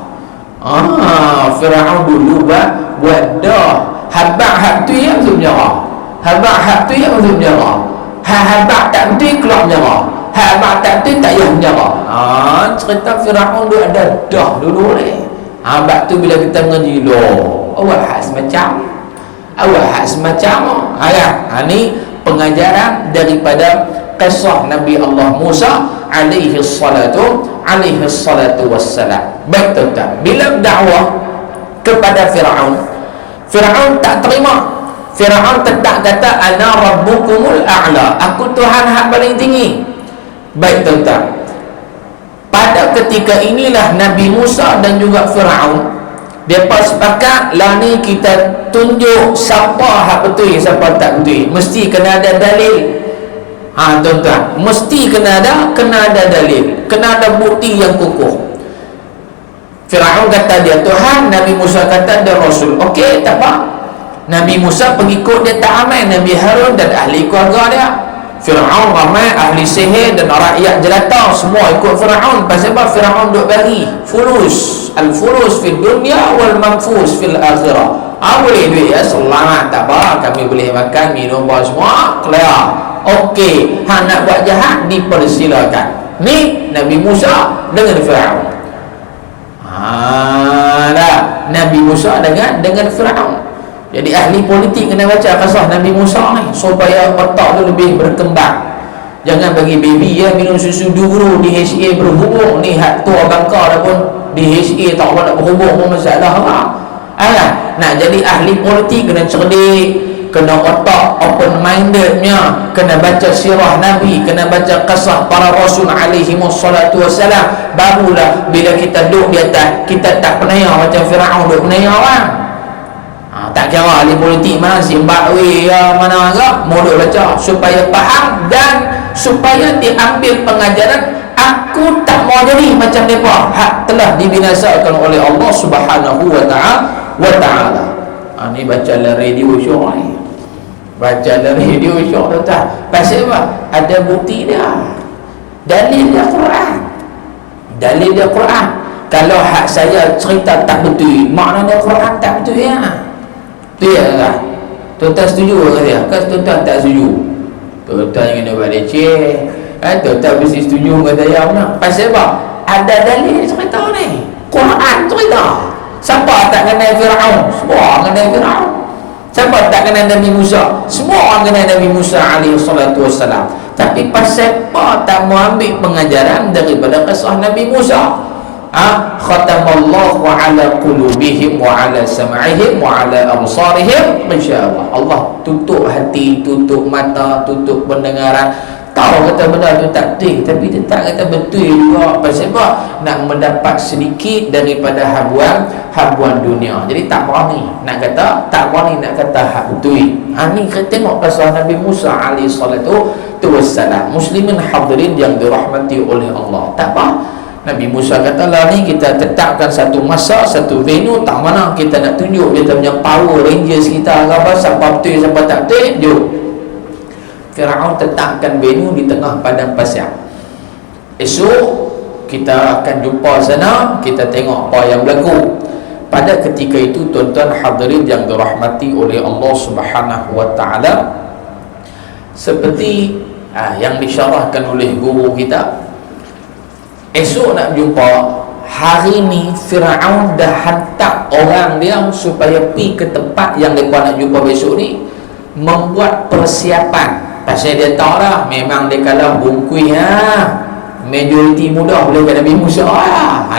Firaun dulu buat dah. Habaq hak tu yang masuk penjara. Habaq hak tu yang masuk penjara. Habaq tak betul keluar penjara. Habaq tak betul tak payah penjara. Cerita Firaun tu ada dah dulu ni. Habaq tu bila kita mengaji awak hak semacam ni pengajaran daripada kisah Nabi Allah Musa alaihi salatu wassalam. Baik tuan-tuan, bila dakwah kepada Firaun tak terima. Firaun tetap kata ana rabbukumul a'la, aku Tuhan hak paling tinggi. Baik tuan-tuan, pada ketika inilah Nabi Musa dan juga Firaun depa sepakat lah ni kita tunjuk siapa hak betul siapa tak betul, mesti kena ada dalil. Tuan-tuan, mesti kena ada dalil, kena ada bukti yang kukuh. Firaun kata dia Tuhan, Nabi Musa kata dia Rasul. Okey, tak apa. Nabi Musa pengikut dia tak ramai, Nabi Harun dan ahli keluarga dia. Firaun ramai ahli sihir dan rakyat jelata, semua ikut Firaun. Pasal apa? Firaun duk bagi fulus, al-fulus fid dunya wal manfus fil akhirah. Boleh duit ya, selamat, tak apa, kami boleh makan, minum, bawa semua, clear. Okey, nak buat jahat dipersilakan. Ni Nabi Musa dengan Firaun. Nabi Musa dengan Firaun. Jadi ahli politik kena baca kisah Nabi Musa ni supaya otak tu lebih berkembang. Jangan bagi baby minum susu dulu DHA berhubung. Ni hak tua bangka dah pun DHA tak nak berhubung pun masalah lah. Nak jadi ahli politik kena cerdik, kena otak open mindednya, kena baca sirah Nabi, kena baca kisah para Rasul alaihi wassalatu wassalam. Barulah bila kita duduk di atas, kita tak penayar macam Firaun duduk penayar orang. Tak kira ahli politik mana, Zimbabwe mana agak, mulut baca supaya faham dan supaya diambil pengajaran. Aku tak mau jadi macam mereka hak telah dibinasakan oleh Allah Subhanahu wa ta'ala. Ni baca dalam radio show ni, baca dalam radio show tuan. Pasal apa? Ada bukti dia, dalil dia Quran. Kalau hak saya cerita tak betul, maknanya Quran tak betul ya. Tu ya lah. Tuan-tuan setuju ke dia? Kan tuan-tuan tak setuju? Tuan-tuan yang kena buat leceh. Tuan-tuan mesti setuju ke dia mana? Pasal apa? Ada dalil cerita ni, Quran cerita. Siapa tak kenal Firaun? Semua orang kenal Firaun. Siapa tak kenal Nabi Musa? Semua orang kenal Nabi Musa alaihi salatu wassalam. Tapi pasal apa tak mau ambil pengajaran daripada kisah Nabi Musa? Khatamallahu ala qulubihim wa ala sam'ihim wa ala absarihim insyaallah. Allah tutup hati, tutup mata, tutup pendengaran. Tahu kata benda tu tak betul, tapi dia tak kata betul juga. Pasal apa? Nak mendapat sedikit daripada habuan dunia. Jadi tak berani nak kata, hak betul. Ni kita tengok kisah Nabi Musa alaihi salatu wassalam. Muslimin hadirin yang dirahmati oleh Allah. Tak apa, Nabi Musa kata lah ni kita tetapkan satu masa, satu venue, tak mana kita nak tunjuk kita punya power rangers kita apa, siapa betul siapa tak betul. Jom Firaun tetapkan venue di tengah padang pasir. Esok kita akan jumpa sana, kita tengok apa yang berlaku. Pada ketika itu tuan-tuan hadirin yang dirahmati oleh Allah Subhanahu wa ta'ala, seperti yang disyarahkan oleh guru kita, esok nak jumpa, hari ni Firaun dah hantar orang dia supaya pergi ke tempat yang mereka nak jumpa besok ni, membuat persiapan. Pasal dia tahu dah, memang dia kalah bungkui majoriti mudah boleh ke Nabi Musa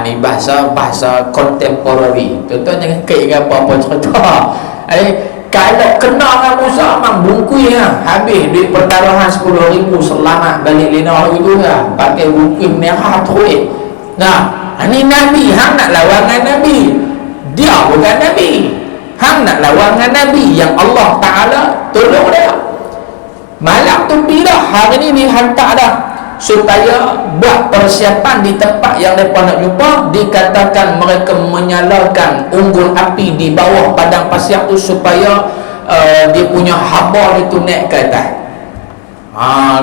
ni bahasa contemporary. Tuan-tuan jangan kait dengan apa-apa cerita. Kalau kena dengan Musa memang bungkui habis duit pertaruhan 10,000 selamat balik lina itu pakai bungkui merah terus. Ni Nabi hang nak lawan dengan Nabi, dia bukan Nabi. Hang nak lawan dengan Nabi yang Allah Ta'ala tolong dia. Malam tu bila hari ni dihantar dah supaya buat persiapan di tempat yang mereka nak jumpa. Dikatakan mereka menyalakan unggun api di bawah padang pasir tu supaya dia punya haba dia tu naik ke atas.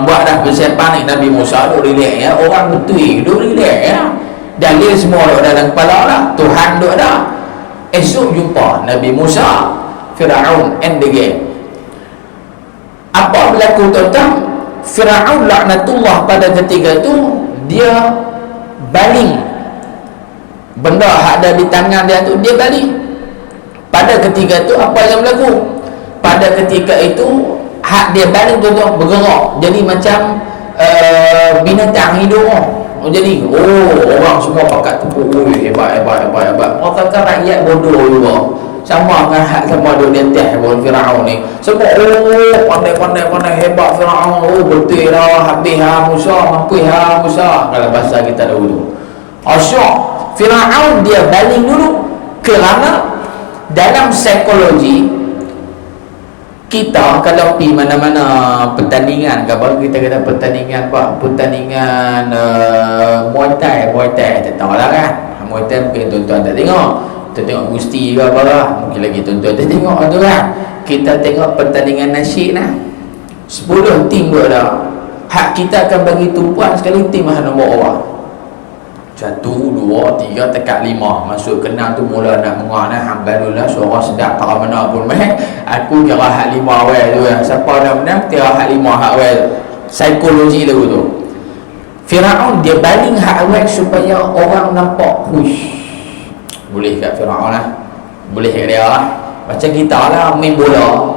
Buat dah persiapan ni. Nabi Musa duk relax ya, orang betul duk relax ya, dalil semua duk dalam kepala lah, Tuhan duk dah. Esok jumpa Nabi Musa, Firaun and the gang. Apa berlaku tuan-tuan? Firaun laknatullah pada ketika tu dia baling benda hak ada di tangan dia tu, dia baling. Pada ketika tu apa yang berlaku? Pada ketika itu hak dia baling tu bergerak jadi macam binatang hidup. Jadi orang semua pakat tepuk, hebat. Orang kata rakyat bodoh juga, sama dengan hak sama dia di atas pun Firaun ni. Semua pandai hebat Firaun. Betul dah, habis Musa, mampu Musa, kalau bahasa kita dahulu. Asyik Firaun dia baling dulu, kerana dalam psikologi kita kalau pergi mana-mana pertandingan, kalau kita kata pertandingan apa? Pertandingan Muay Thai tak tahu lah kan. Muay Thai mungkin tuan-tuan tak tengok. Kita tengok Gusti ke apa lah, mungkin lagi tuan-tuan tak tengok tu kan. Kita tengok pertandingan nasyid lah, 10 tim dah. Hak kita akan bagi tumpuan sekali tim nombor awal 1, 2, 3 tekat 5. Masuk kenal tu mula nak menguah nah. Alhamdulillah suara sedap tak mana pun aku kira hak 5 awal tu kan. Siapa nak menang kira hak 5 hak awal. Psikologi lagu tu. Firaun dia baling hak awal supaya orang nampak push. Boleh kat Firaun lah, boleh kat dia lah. Macam kita lah main bola,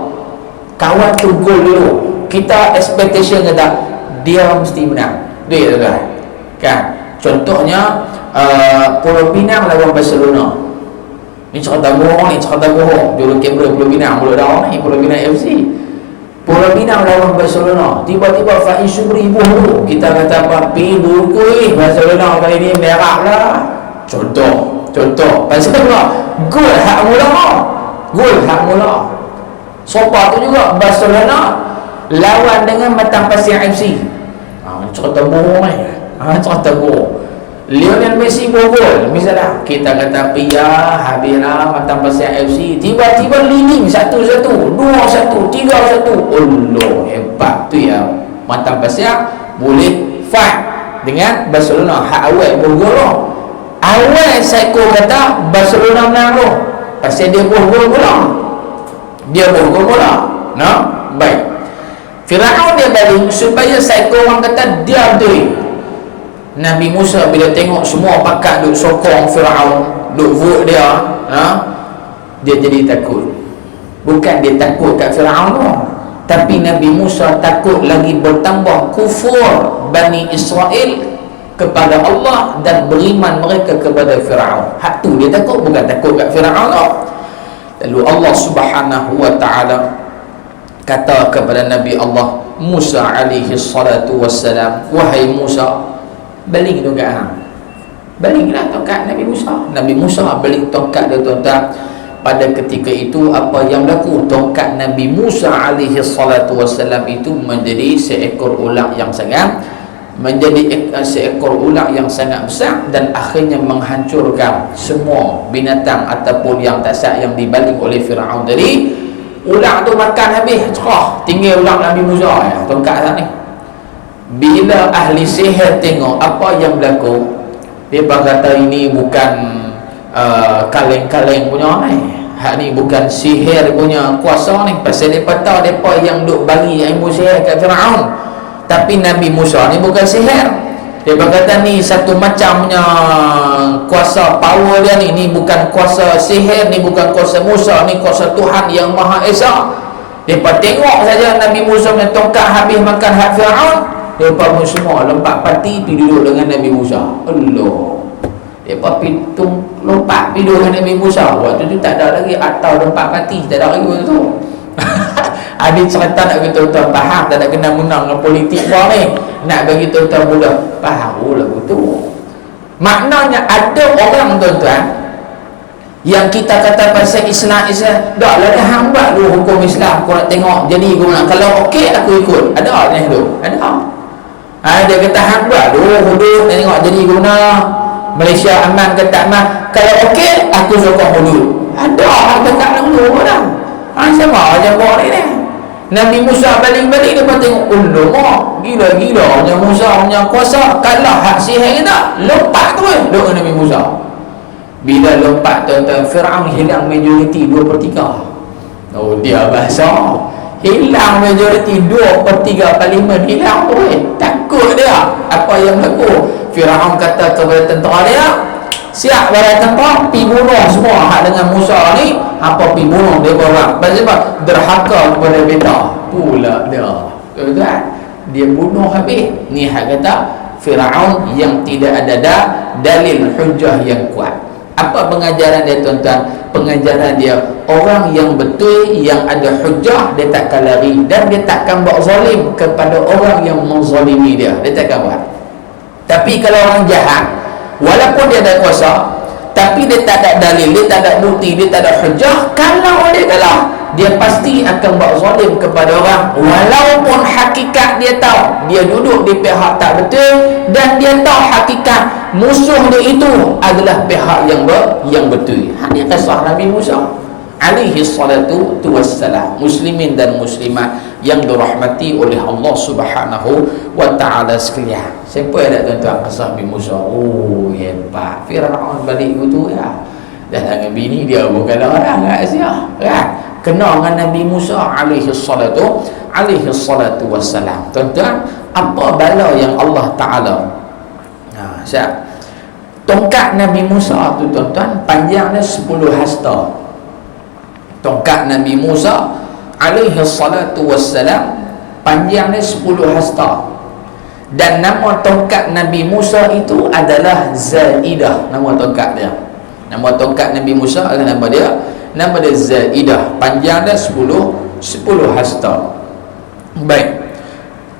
kawan tu gol dulu, kita expectation kata dia mesti menang. Dia tu kan. Contohnya Pulau Pinang lawan Barcelona. Ni cerita bohong. Juru kamera Pulau Pinang mulut dah ni, Pulau Pinang FC. Pulau Pinang lawan Barcelona. Tiba-tiba Faiz Syukri dulu. Kita kata apa? Pindu kuih Barcelona kali ni merah lah. Contoh pasal apa? Gol hak mula. Sopa tu juga Barcelona lawan dengan Matang Pasir FC. Cerita bohong ni. Cerita bohong. Lionel Messi gol misalnya, kita kata pia habira Matang Pasir FC, tiba-tiba leading 1-1, 2-1, 3-1. Allah, hebat tu ya. Matang Pasir boleh fight dengan Barcelona. Hak awal gol. Awal Saiko kata Barcelona menang tu, pasal dia gol mula. Nah, baik. Firaun dia baling supaya Saiko orang kata dia betul. Nabi Musa bila tengok semua pakat duk sokong Firaun, duk vote dia, dia jadi takut. Bukan dia takut kat Firaun tu, tapi Nabi Musa takut lagi bertambah kufur Bani Israel kepada Allah dan beriman mereka kepada Firaun. Hak tu dia takut, bukan takut kat Firaun tu. Lalu Allah Subhanahu wa taala kata kepada Nabi Allah Musa alaihi salatu wassalam, wahai Musa, baling tongkat hang. Balinglah tongkat Nabi Musa. Nabi Musa baling tongkat dia tuan-tuan. Pada ketika itu apa yang berlaku? Tongkat Nabi Musa alaihi salatu wassalam itu menjadi seekor ular yang sangat besar dan akhirnya menghancurkan semua binatang ataupun yang tak sah yang dibaling oleh Firaun tadi. Ular tu makan habis, cerah, tinggal ular Nabi Musa ya, tongkat ni. Bila ahli sihir tengok apa yang berlaku, dia kata ini bukan kaleng-kaleng punya ni. Hak ni bukan sihir punya kuasa ni. Pasal mereka tahu mereka yang duk bagi ilmu sihir kat Firaun. Tapi Nabi Musa ni bukan sihir. Dia kata ni satu macamnya kuasa power dia ni. Ni bukan kuasa sihir, ni bukan kuasa Musa, ni kuasa Tuhan yang Maha Esa. Mereka tengok saja Nabi Musa punya tongkat habis makan hak Firaun, mereka pun semua lompat pati pergi duduk dengan Nabi Musa. Allah, mereka lompat pergi duduk dengan Nabi Musa. Waktu tu tak ada lagi atau lompat pati, tak ada lagi waktu tu. Ada cerita nak bagi tuan-tuan faham, tak ada kena menang dengan politik bawah ni. Nak bagi tuan-tuan mudah faham lagu tu. Maknanya ada orang tuan-tuan yang kita kata pasal Islam dah lah dah hambat dulu hukum Islam. Kau nak tengok jadi kau nak, kalau okey aku ikut. Ada ni tu. Ada. Dia kata hang buat hudud tengok jadi guna Malaysia aman ke tak aman. Kalau okey aku sokong hudud. Ada hang tak nak hudud dah. Sama macam buat ni. Nabi Musa balik-balik dia tengok gila-gila punya Musa punya kuasa, kalah hak sihir kita, lompat terus dengan Nabi Musa. Bila lompat tuan-tuan, Firaun hilang majoriti 2/3. Dia bahasa hilang majoriti 2/3 parlimen hilang tu. Takut dia. Apa yang berlaku? Firaun kata kepada tentera dia, siap bala tentera pi bunuh semua hak dengan Musa ni. Apa pi bunuh dia orang. Sebab derhaka kepada beta pula dia. Tuan-tuan, dia bunuh habis. Ni hak kata Firaun yang tidak ada dalil hujah yang kuat. Apa pengajaran dia tuan-tuan? Pengajaran dia, orang yang betul, yang ada hujah, dia takkan lari dan dia takkan buat zalim kepada orang yang menzalimi dia. Dia takkan buat. Tapi kalau orang jahat, walaupun dia ada kuasa, tapi dia tak ada dalil, dia tak ada bukti, dia tak ada hujah, kalau dia kalah, dia pasti akan buat zalim kepada orang, walaupun hakikat dia tahu dia duduk di pihak tak betul, dan dia tahu hakikat musuh dia itu adalah pihak yang betul. Ini kisah Nabi Musa alaihi salatu wassalam. Muslimin dan muslimat yang dirahmati oleh Allah Subhanahu wa taala sekalian. Siapa ada tuan-tuan kisah Nabi Musa? Hebat. Firaun balik itu ya. Dan dengan bini dia bukan orang rahsia kan. Kena dengan Nabi Musa alaihi salatu wassalam. Tuan-tuan, apa bala yang Allah taala tongkat Nabi Musa tu tuan-tuan panjangnya 10 hasta. Tongkat Nabi Musa alaihi salatu wassalam panjangnya 10 hasta. Dan nama tongkat Nabi Musa itu adalah Zaidah. Nama tongkat dia. Nama tongkat Nabi Musa adalah nama dia Zaidah. Panjangnya 10 hasta. Baik.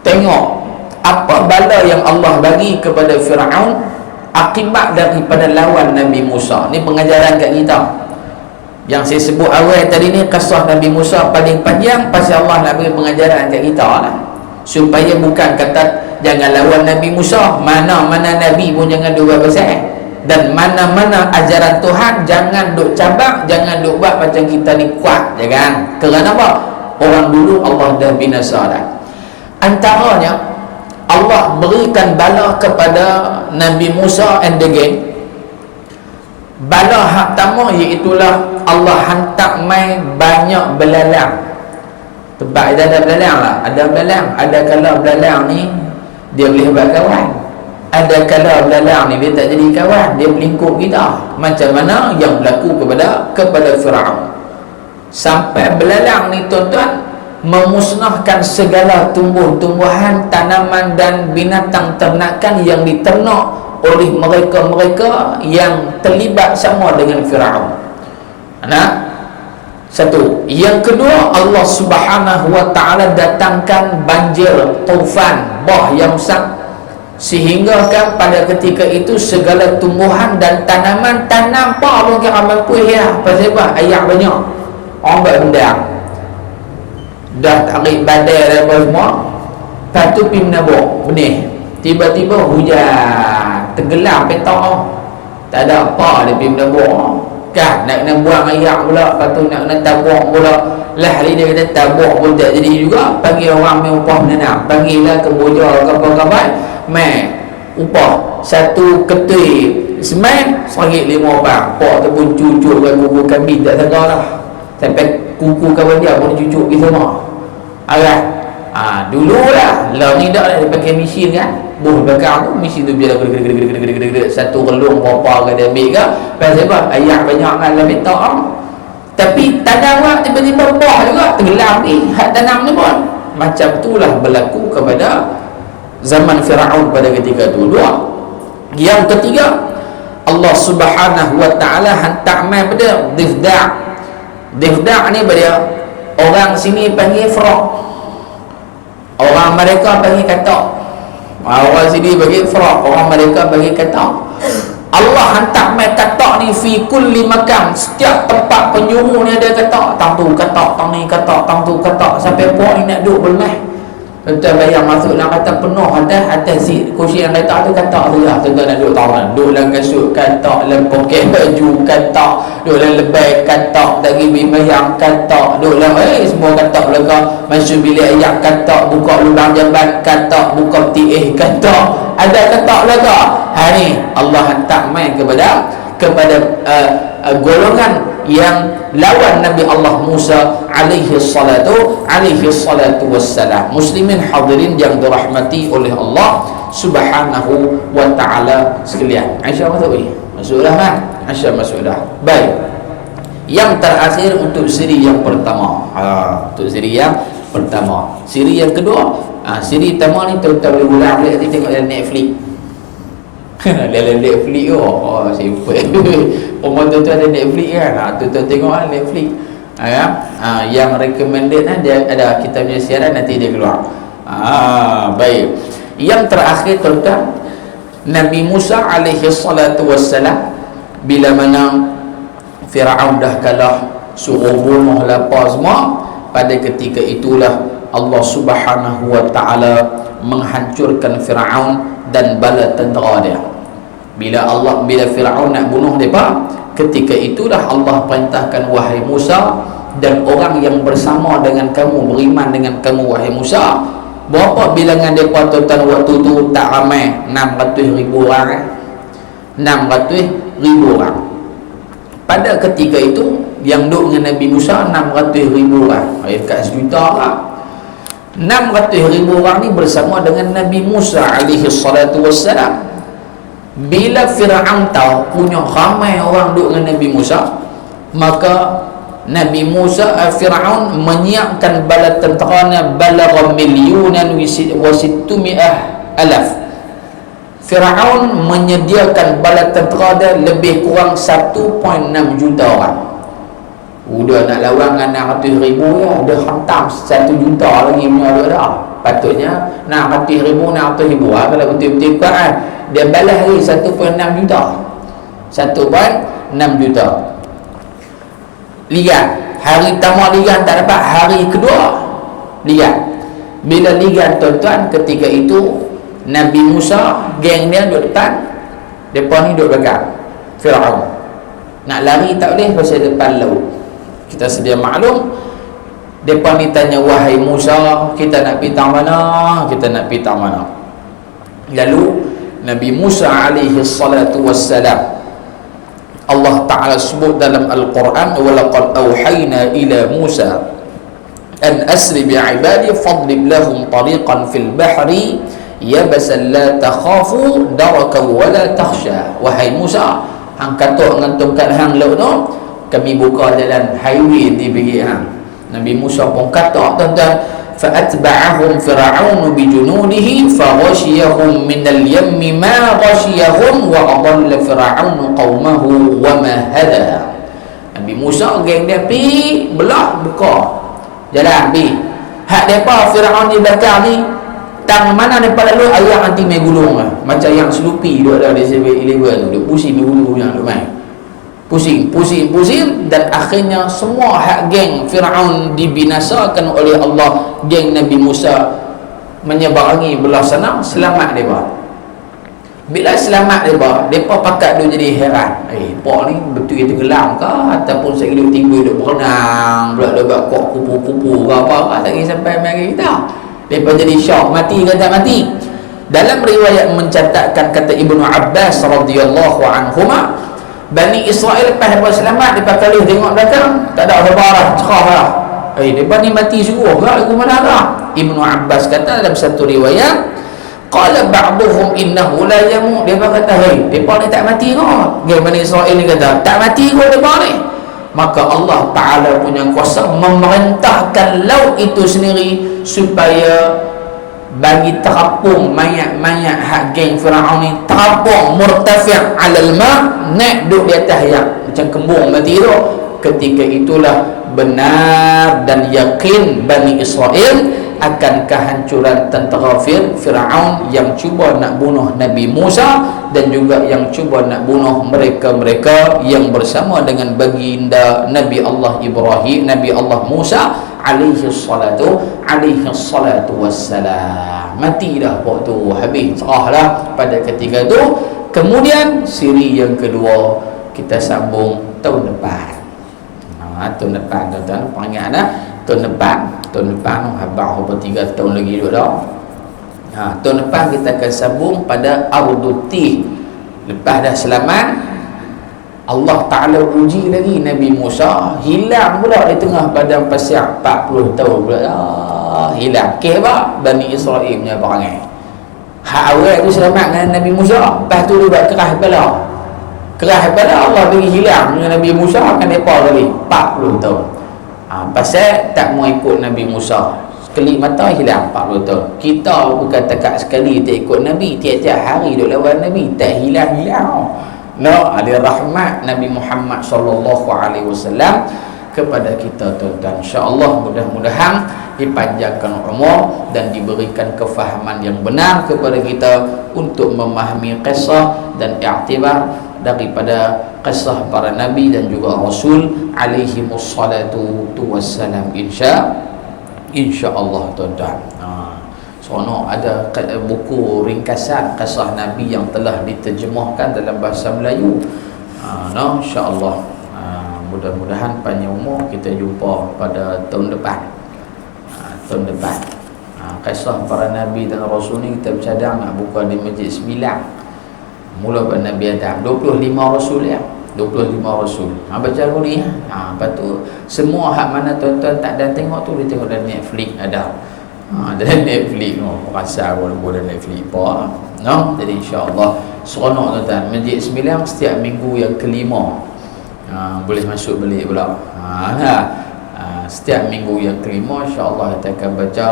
Tengok apa bala yang Allah bagi kepada Firaun akibat daripada lawan Nabi Musa. Ni pengajaran kat kita. Yang saya sebut awal tadi ni kisah Nabi Musa paling panjang, pasal Allah nak bagi pengajaran kat kita lah. Supaya bukan kata jangan lawan Nabi Musa, mana-mana Nabi pun jangan duk pasal, dan mana-mana ajaran Tuhan jangan duk cabak, jangan duk buat macam kita ni kuat, jangan. Kerana apa? Orang dulu Allah dah binasa dah. Antaranya Allah berikan bala kepada Nabi Musa and the gang. Bala hak pertama iaitulah Allah hantar mai banyak belalang. Sebab dia ada belalang lah. Ada belalang. Ada kala belalang ni dia boleh buat kawan. Ada kala belalang ni dia tak jadi kawan, dia melingkup kita. Macam mana yang berlaku kepada Firaun. Sampai belalang ni tuan-tuan memusnahkan segala tumbuh-tumbuhan, tanaman dan binatang ternakan yang diternak oleh mereka-mereka yang terlibat sama dengan Firaun. Satu. Yang kedua, Allah Subhanahu wa taala datangkan banjir, taufan, bah yang besar, sehingga kan pada ketika itu segala tumbuhan dan tanaman tanam apa pun kira mampu ya. Pasal apa? Air banyak. Orang buat benda dah tarik badai dan apa semua, lepas tu pergi menabur benih, tiba-tiba hujan tenggelam petak, tak ada apa, dia pergi menabur kan, nak kena buang air pula, lepas tu nak kena tabur pula lah. Hari dia kata tabur pun tak jadi juga, panggil orang main upah menanam, panggil lah keboja kapal-kapal main upah satu ketui semen RM1 5. Pak tu pun cucuk kan kuku kambing tak sangka lah, sampai kuku kawan dia pun cucuk kita semua. Dulu lah ni dah dia pakai mesin kan, buh belakang tu mesin tu biar gede satu relung berapa ke dia ambil ke. Pasal apa? Air banyak kan dalam petak. Tapi tanam lah tiba-tiba bah juga tenggelam ni hak tanam ni pun. Macam itulah berlaku kepada zaman Firaun pada ketika itu. Dua. Yang ketiga, Allah Subhanahu wa taala hantar mai pada Difda'. Difda' ni pada orang sini panggil frog, orang mereka panggil katak. Orang sini panggil frog, orang mereka panggil katak. Allah hantar mai katak ni fi kulli makan. Setiap tempat penjuru ni ada katak. Tang tu katak, tang ni katak, tang tu katak, sampai puak ni nak duduk bermeh. Tuan bayang masuk dalam kata penuh atas si kursi yang letak tu katak tu lah. Tuan nak duduk tahu kan, duduk dalam kasut katak, dalam poket baju katak, duduk dalam lebay katak, tak pergi bayang katak, duduk dalam semua katak belakang, masuk bilik ayak katak, buka lubang jamban katak, buka tiih katak, ada katak belakang. Ni Allah hantar main kepada golongan yang lawan Nabi Allah Musa alaihi salatu wassalam. Muslimin hadirin yang dirahmati oleh Allah Subhanahu wa taala sekalian. Aisyah masuk dah. Aisyah masuk dah. Baik. Yang terakhir untuk siri yang pertama. Untuk siri yang pertama. Siri yang kedua, siri pertama ni tuan-tuan boleh ulang boleh tengok dalam Netflix. Dalam Netflix simple. Pemotor tu ada Netflix kan. Tu tengok Netflix. Yang recommended dia ada kita punya siaran nanti dia keluar. Baik. Yang terakhir tuan-tuan, Nabi Musa alaihi salatu wassalam bila mana Firaun dah kalah, suruh bunuh lapar semua, pada ketika itulah Allah Subhanahu wa taala menghancurkan Firaun dan bala tentera dia. Bila Firaun nak bunuh mereka, ketika itulah Allah perintahkan, wahai Musa dan orang yang bersama dengan kamu, beriman dengan kamu wahai Musa. Berapa bilangan mereka tuan-tuan waktu tu? Tak ramai, 600,000 orang. 600,000 orang. Pada ketika itu yang duduk dengan Nabi Musa 600,000 orang. Dekat sejuta lah. 600,000 orang ni bersama dengan Nabi Musa alaihi salatu wassalam. Bila Firaun tahu punya ramai orang duduk dengan Nabi Musa, maka Nabi Musa Firaun menyiapkan bala tenteranya balagha milyunan wa sittumi'ah alaf. Firaun menyediakan bala tentera dia lebih kurang 1.6 juta orang. Udah nak lawan dengan 600,000 ya, dia hantam 1 juta lagi punya dah. Patutnya 600,000 kalau betul-betul kan dia balas lagi 1.6 juta. 1.6 juta. Lihat, hari pertama lihat tak dapat, hari kedua lihat. Bila lihat tuan-tuan, ketika itu Nabi Musa, geng dia duduk depan, depan ni duduk belakang Firaun. Nak lari tak boleh pasal depan laut. Kita sedia maklum, depan ni tanya, wahai Musa, kita nak pergi tang mana? Kita nak pergi tang mana? Lalu Nabi Musa alaihi salatu wassalam, Allah Ta'ala sebut dalam Al-Quran, walaqad awhayna ila Musa an asri bi'ibadi fadrib lahum tariqan fil bahri yabasan la takhafu darakan wa la takhsha. Wahai Musa, hang katuk dengan tongkat hang laut tu, kami buka jalan highway di bagi hang. Nabi Musa pun katuk tuan-tuan, فَأَتْبَعَهُمْ فِرْعَوْنُ بِجُنُودِهِ فَغَشِيَهُمْ مِنَ الْيَمِّ مَا غَشِيَهُمْ وَأَضَلَّ فِرْعَوْنُ قَوْمَهُ وَمَا هَدَى. Nabi Musa geng dia pergi belah buka jalan pergi. Hak depa Firaun di belakang ni, tang mana depa lalu ayam anti mai gulung lah. Macam yang selupi duk ada di 7-Eleven tu, duk pusing mai gulung yang duk main. Pusing dan akhirnya semua hak geng Firaun dibinasakan oleh Allah. Geng Nabi Musa menyeberangi belah sana, selamat mereka. Bila selamat mereka pakat dia jadi heran, pak ni betul dia tenggelam ke ataupun saya duduk timbul duduk berenang pula, dia buat kuat kupu-kupu ke apa, tak kira sampai mari kita. Mereka jadi syok, mati ke tak mati. Dalam riwayat mencatatkan, kata Ibnu Abbas radhiyallahu anhuma, Bani Israel lepas mereka selamat, mereka kali tengok belakang, tak ada apa-apa lah, cerah lah. Mereka ni mati sungguh ke lagu mana lah. Ibnu Abbas kata dalam satu riwayat, qala ba'duhum innahu la yamut. Mereka kata, mereka ni tak mati kot. Bani Israel ni kata, tak mati kot mereka ni. Maka Allah Ta'ala punya kuasa memerintahkan laut itu sendiri supaya bagi terapung mayat-mayat hak geng Firaun ni, terapung murtafi' alal ma', naik duduk di atas yang macam kembung mati tu. Ketika itulah benar dan yakin Bani Israel akan kehancuran tentera Firaun yang cuba nak bunuh Nabi Musa dan juga yang cuba nak bunuh mereka-mereka yang bersama dengan baginda Nabi Allah Ibrahim, Nabi Allah Musa alaihi salatu wassalam. Mati dah waktu habis, serahlah pada ketika tu. Kemudian siri yang kedua kita sambung tahun depan. Tahun depan tuan-tuan panggil dah. Tahun depan habaq 3 tahun lagi duduk dah. Tahun depan kita akan sambung pada Arduti. Lepas dah selamat, Allah Ta'ala uji lagi Nabi Musa. Hilang pula di tengah padang pasir 40 tahun pula. Hilang. Kira Bani Israel punya perangai. Hak awal tu selamat dengan Nabi Musa. Lepas tu dia buat kerah kepala. Allah bagi hilang dengan Nabi Musa. Akan mereka kali 40 tahun. Pasal tak mau ikut Nabi Musa. Kelip mata hilang 40 tahun. Kita bukan tekat sekali tak ikut Nabi, tiap-tiap hari duk lawan Nabi, tak hilang-hilang. Ada rahmat Nabi Muhammad sallallahu alaihi wasallam kepada kita tuan-tuan. Insya-Allah mudah-mudahan dipanjangkan umur dan diberikan kefahaman yang benar kepada kita untuk memahami kisah dan i'tibar daripada kisah para nabi dan juga rasul alaihi wassalatu wassalam, insya-Allah tuan-tuan. Seronok ada buku ringkasan kisah Nabi yang telah diterjemahkan dalam bahasa Melayu. Insya-Allah. Mudah-mudahan panjang umur, kita jumpa pada tahun depan. Kisah para Nabi dan Rasul ni kita bercadang nak buka di Masjid 9. Mula pada Nabi Adam 25 Rasul ya. 25 Rasul. Baca dulu ni. Lepas tu semua hak mana tuan-tuan tak ada tengok tu, dia tengok dalam Netflix ada. Dalam Netflix rasa boleh Netflix apa. Jadi insya-Allah seronok tuan-tuan. Masjid 9 setiap minggu yang kelima. Boleh masuk balik pula. Setiap minggu yang kelima insya-Allah kita akan baca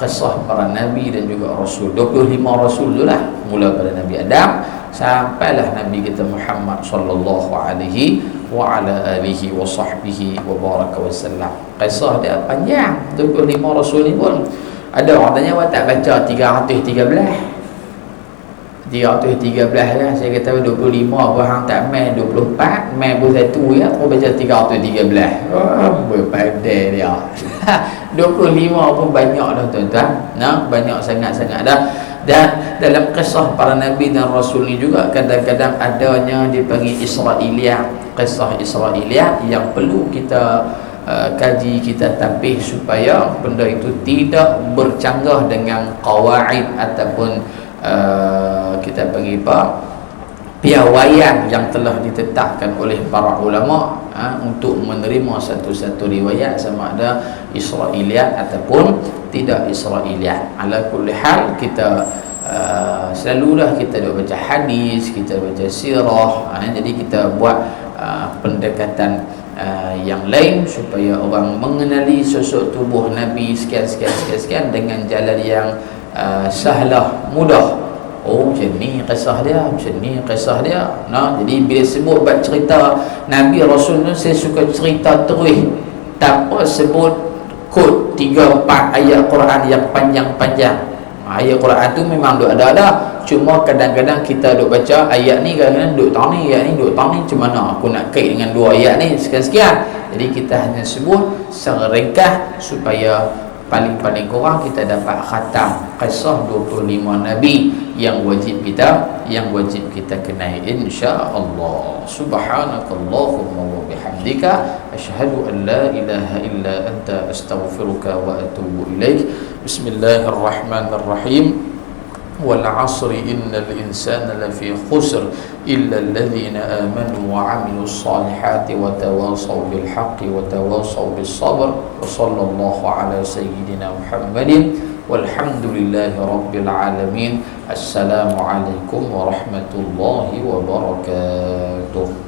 kisah para nabi dan juga rasul. 25 rasul itulah, mula pada Nabi Adam sampailah Nabi kita Muhammad sallallahu alaihi wa ala alihi wa sahbihi wa baraka wasallam. Kisah dia panjang. 25 rasul ni pun ada orang tanya, awak tak baca 313 lah. Saya kata 25 apa hang tak main 24 main pun 1 ya, aku baca 313. Berpandai dia. 25 pun banyak dah tuan-tuan. Banyak sangat-sangat dah. Dan dalam kisah para nabi dan rasul ni juga kadang-kadang adanya dipanggil Israiliyat. Kisah Israiliyat yang perlu kita kaji, kita tapih supaya benda itu tidak bercanggah dengan qawaid ataupun kita panggil piawaian yang telah ditetapkan oleh para ulama untuk menerima satu-satu riwayat sama ada Israiliyat ataupun tidak Israiliyat. Ala kulli hal kita selalulah kita baca hadis, kita baca sirah, jadi kita buat pendekatan yang lain supaya orang mengenali sosok tubuh Nabi sekian dengan jalan yang sahlah, mudah. Macam ni kisah dia, jadi bila sebut bab cerita Nabi Rasul tu, saya suka cerita terus, tak apa sebut kod 3-4 ayat Quran yang panjang-panjang. Ayat Quran tu memang duk ada, cuma kadang-kadang kita duk baca ayat ni, kadang-kadang duk tahu ni, ayat ni duk tahu ni, macam mana aku nak kait dengan 2 ayat ni sekian-sekian. Jadi kita hanya sebut secara ringkas supaya paling-paling kurang kita dapat khatam kisah 25 nabi yang wajib kita kenai, insya-Allah. Subhanakallahumma wa bihamdika asyhadu an la ilaha illa anta astaghfiruka wa atubu ilaik. Bismillahirrahmanirrahim. Wal 'asri innal insana lafi khusr illa alladhina amanu wa 'amilus salihati wa tawassaw bil haqqi wa tawassaw bis sabr. Wa sallallahu ala sayyidina Muhammadin walhamdulillahi rabbil alamin. Assalamualaikum warahmatullahi wabarakatuh.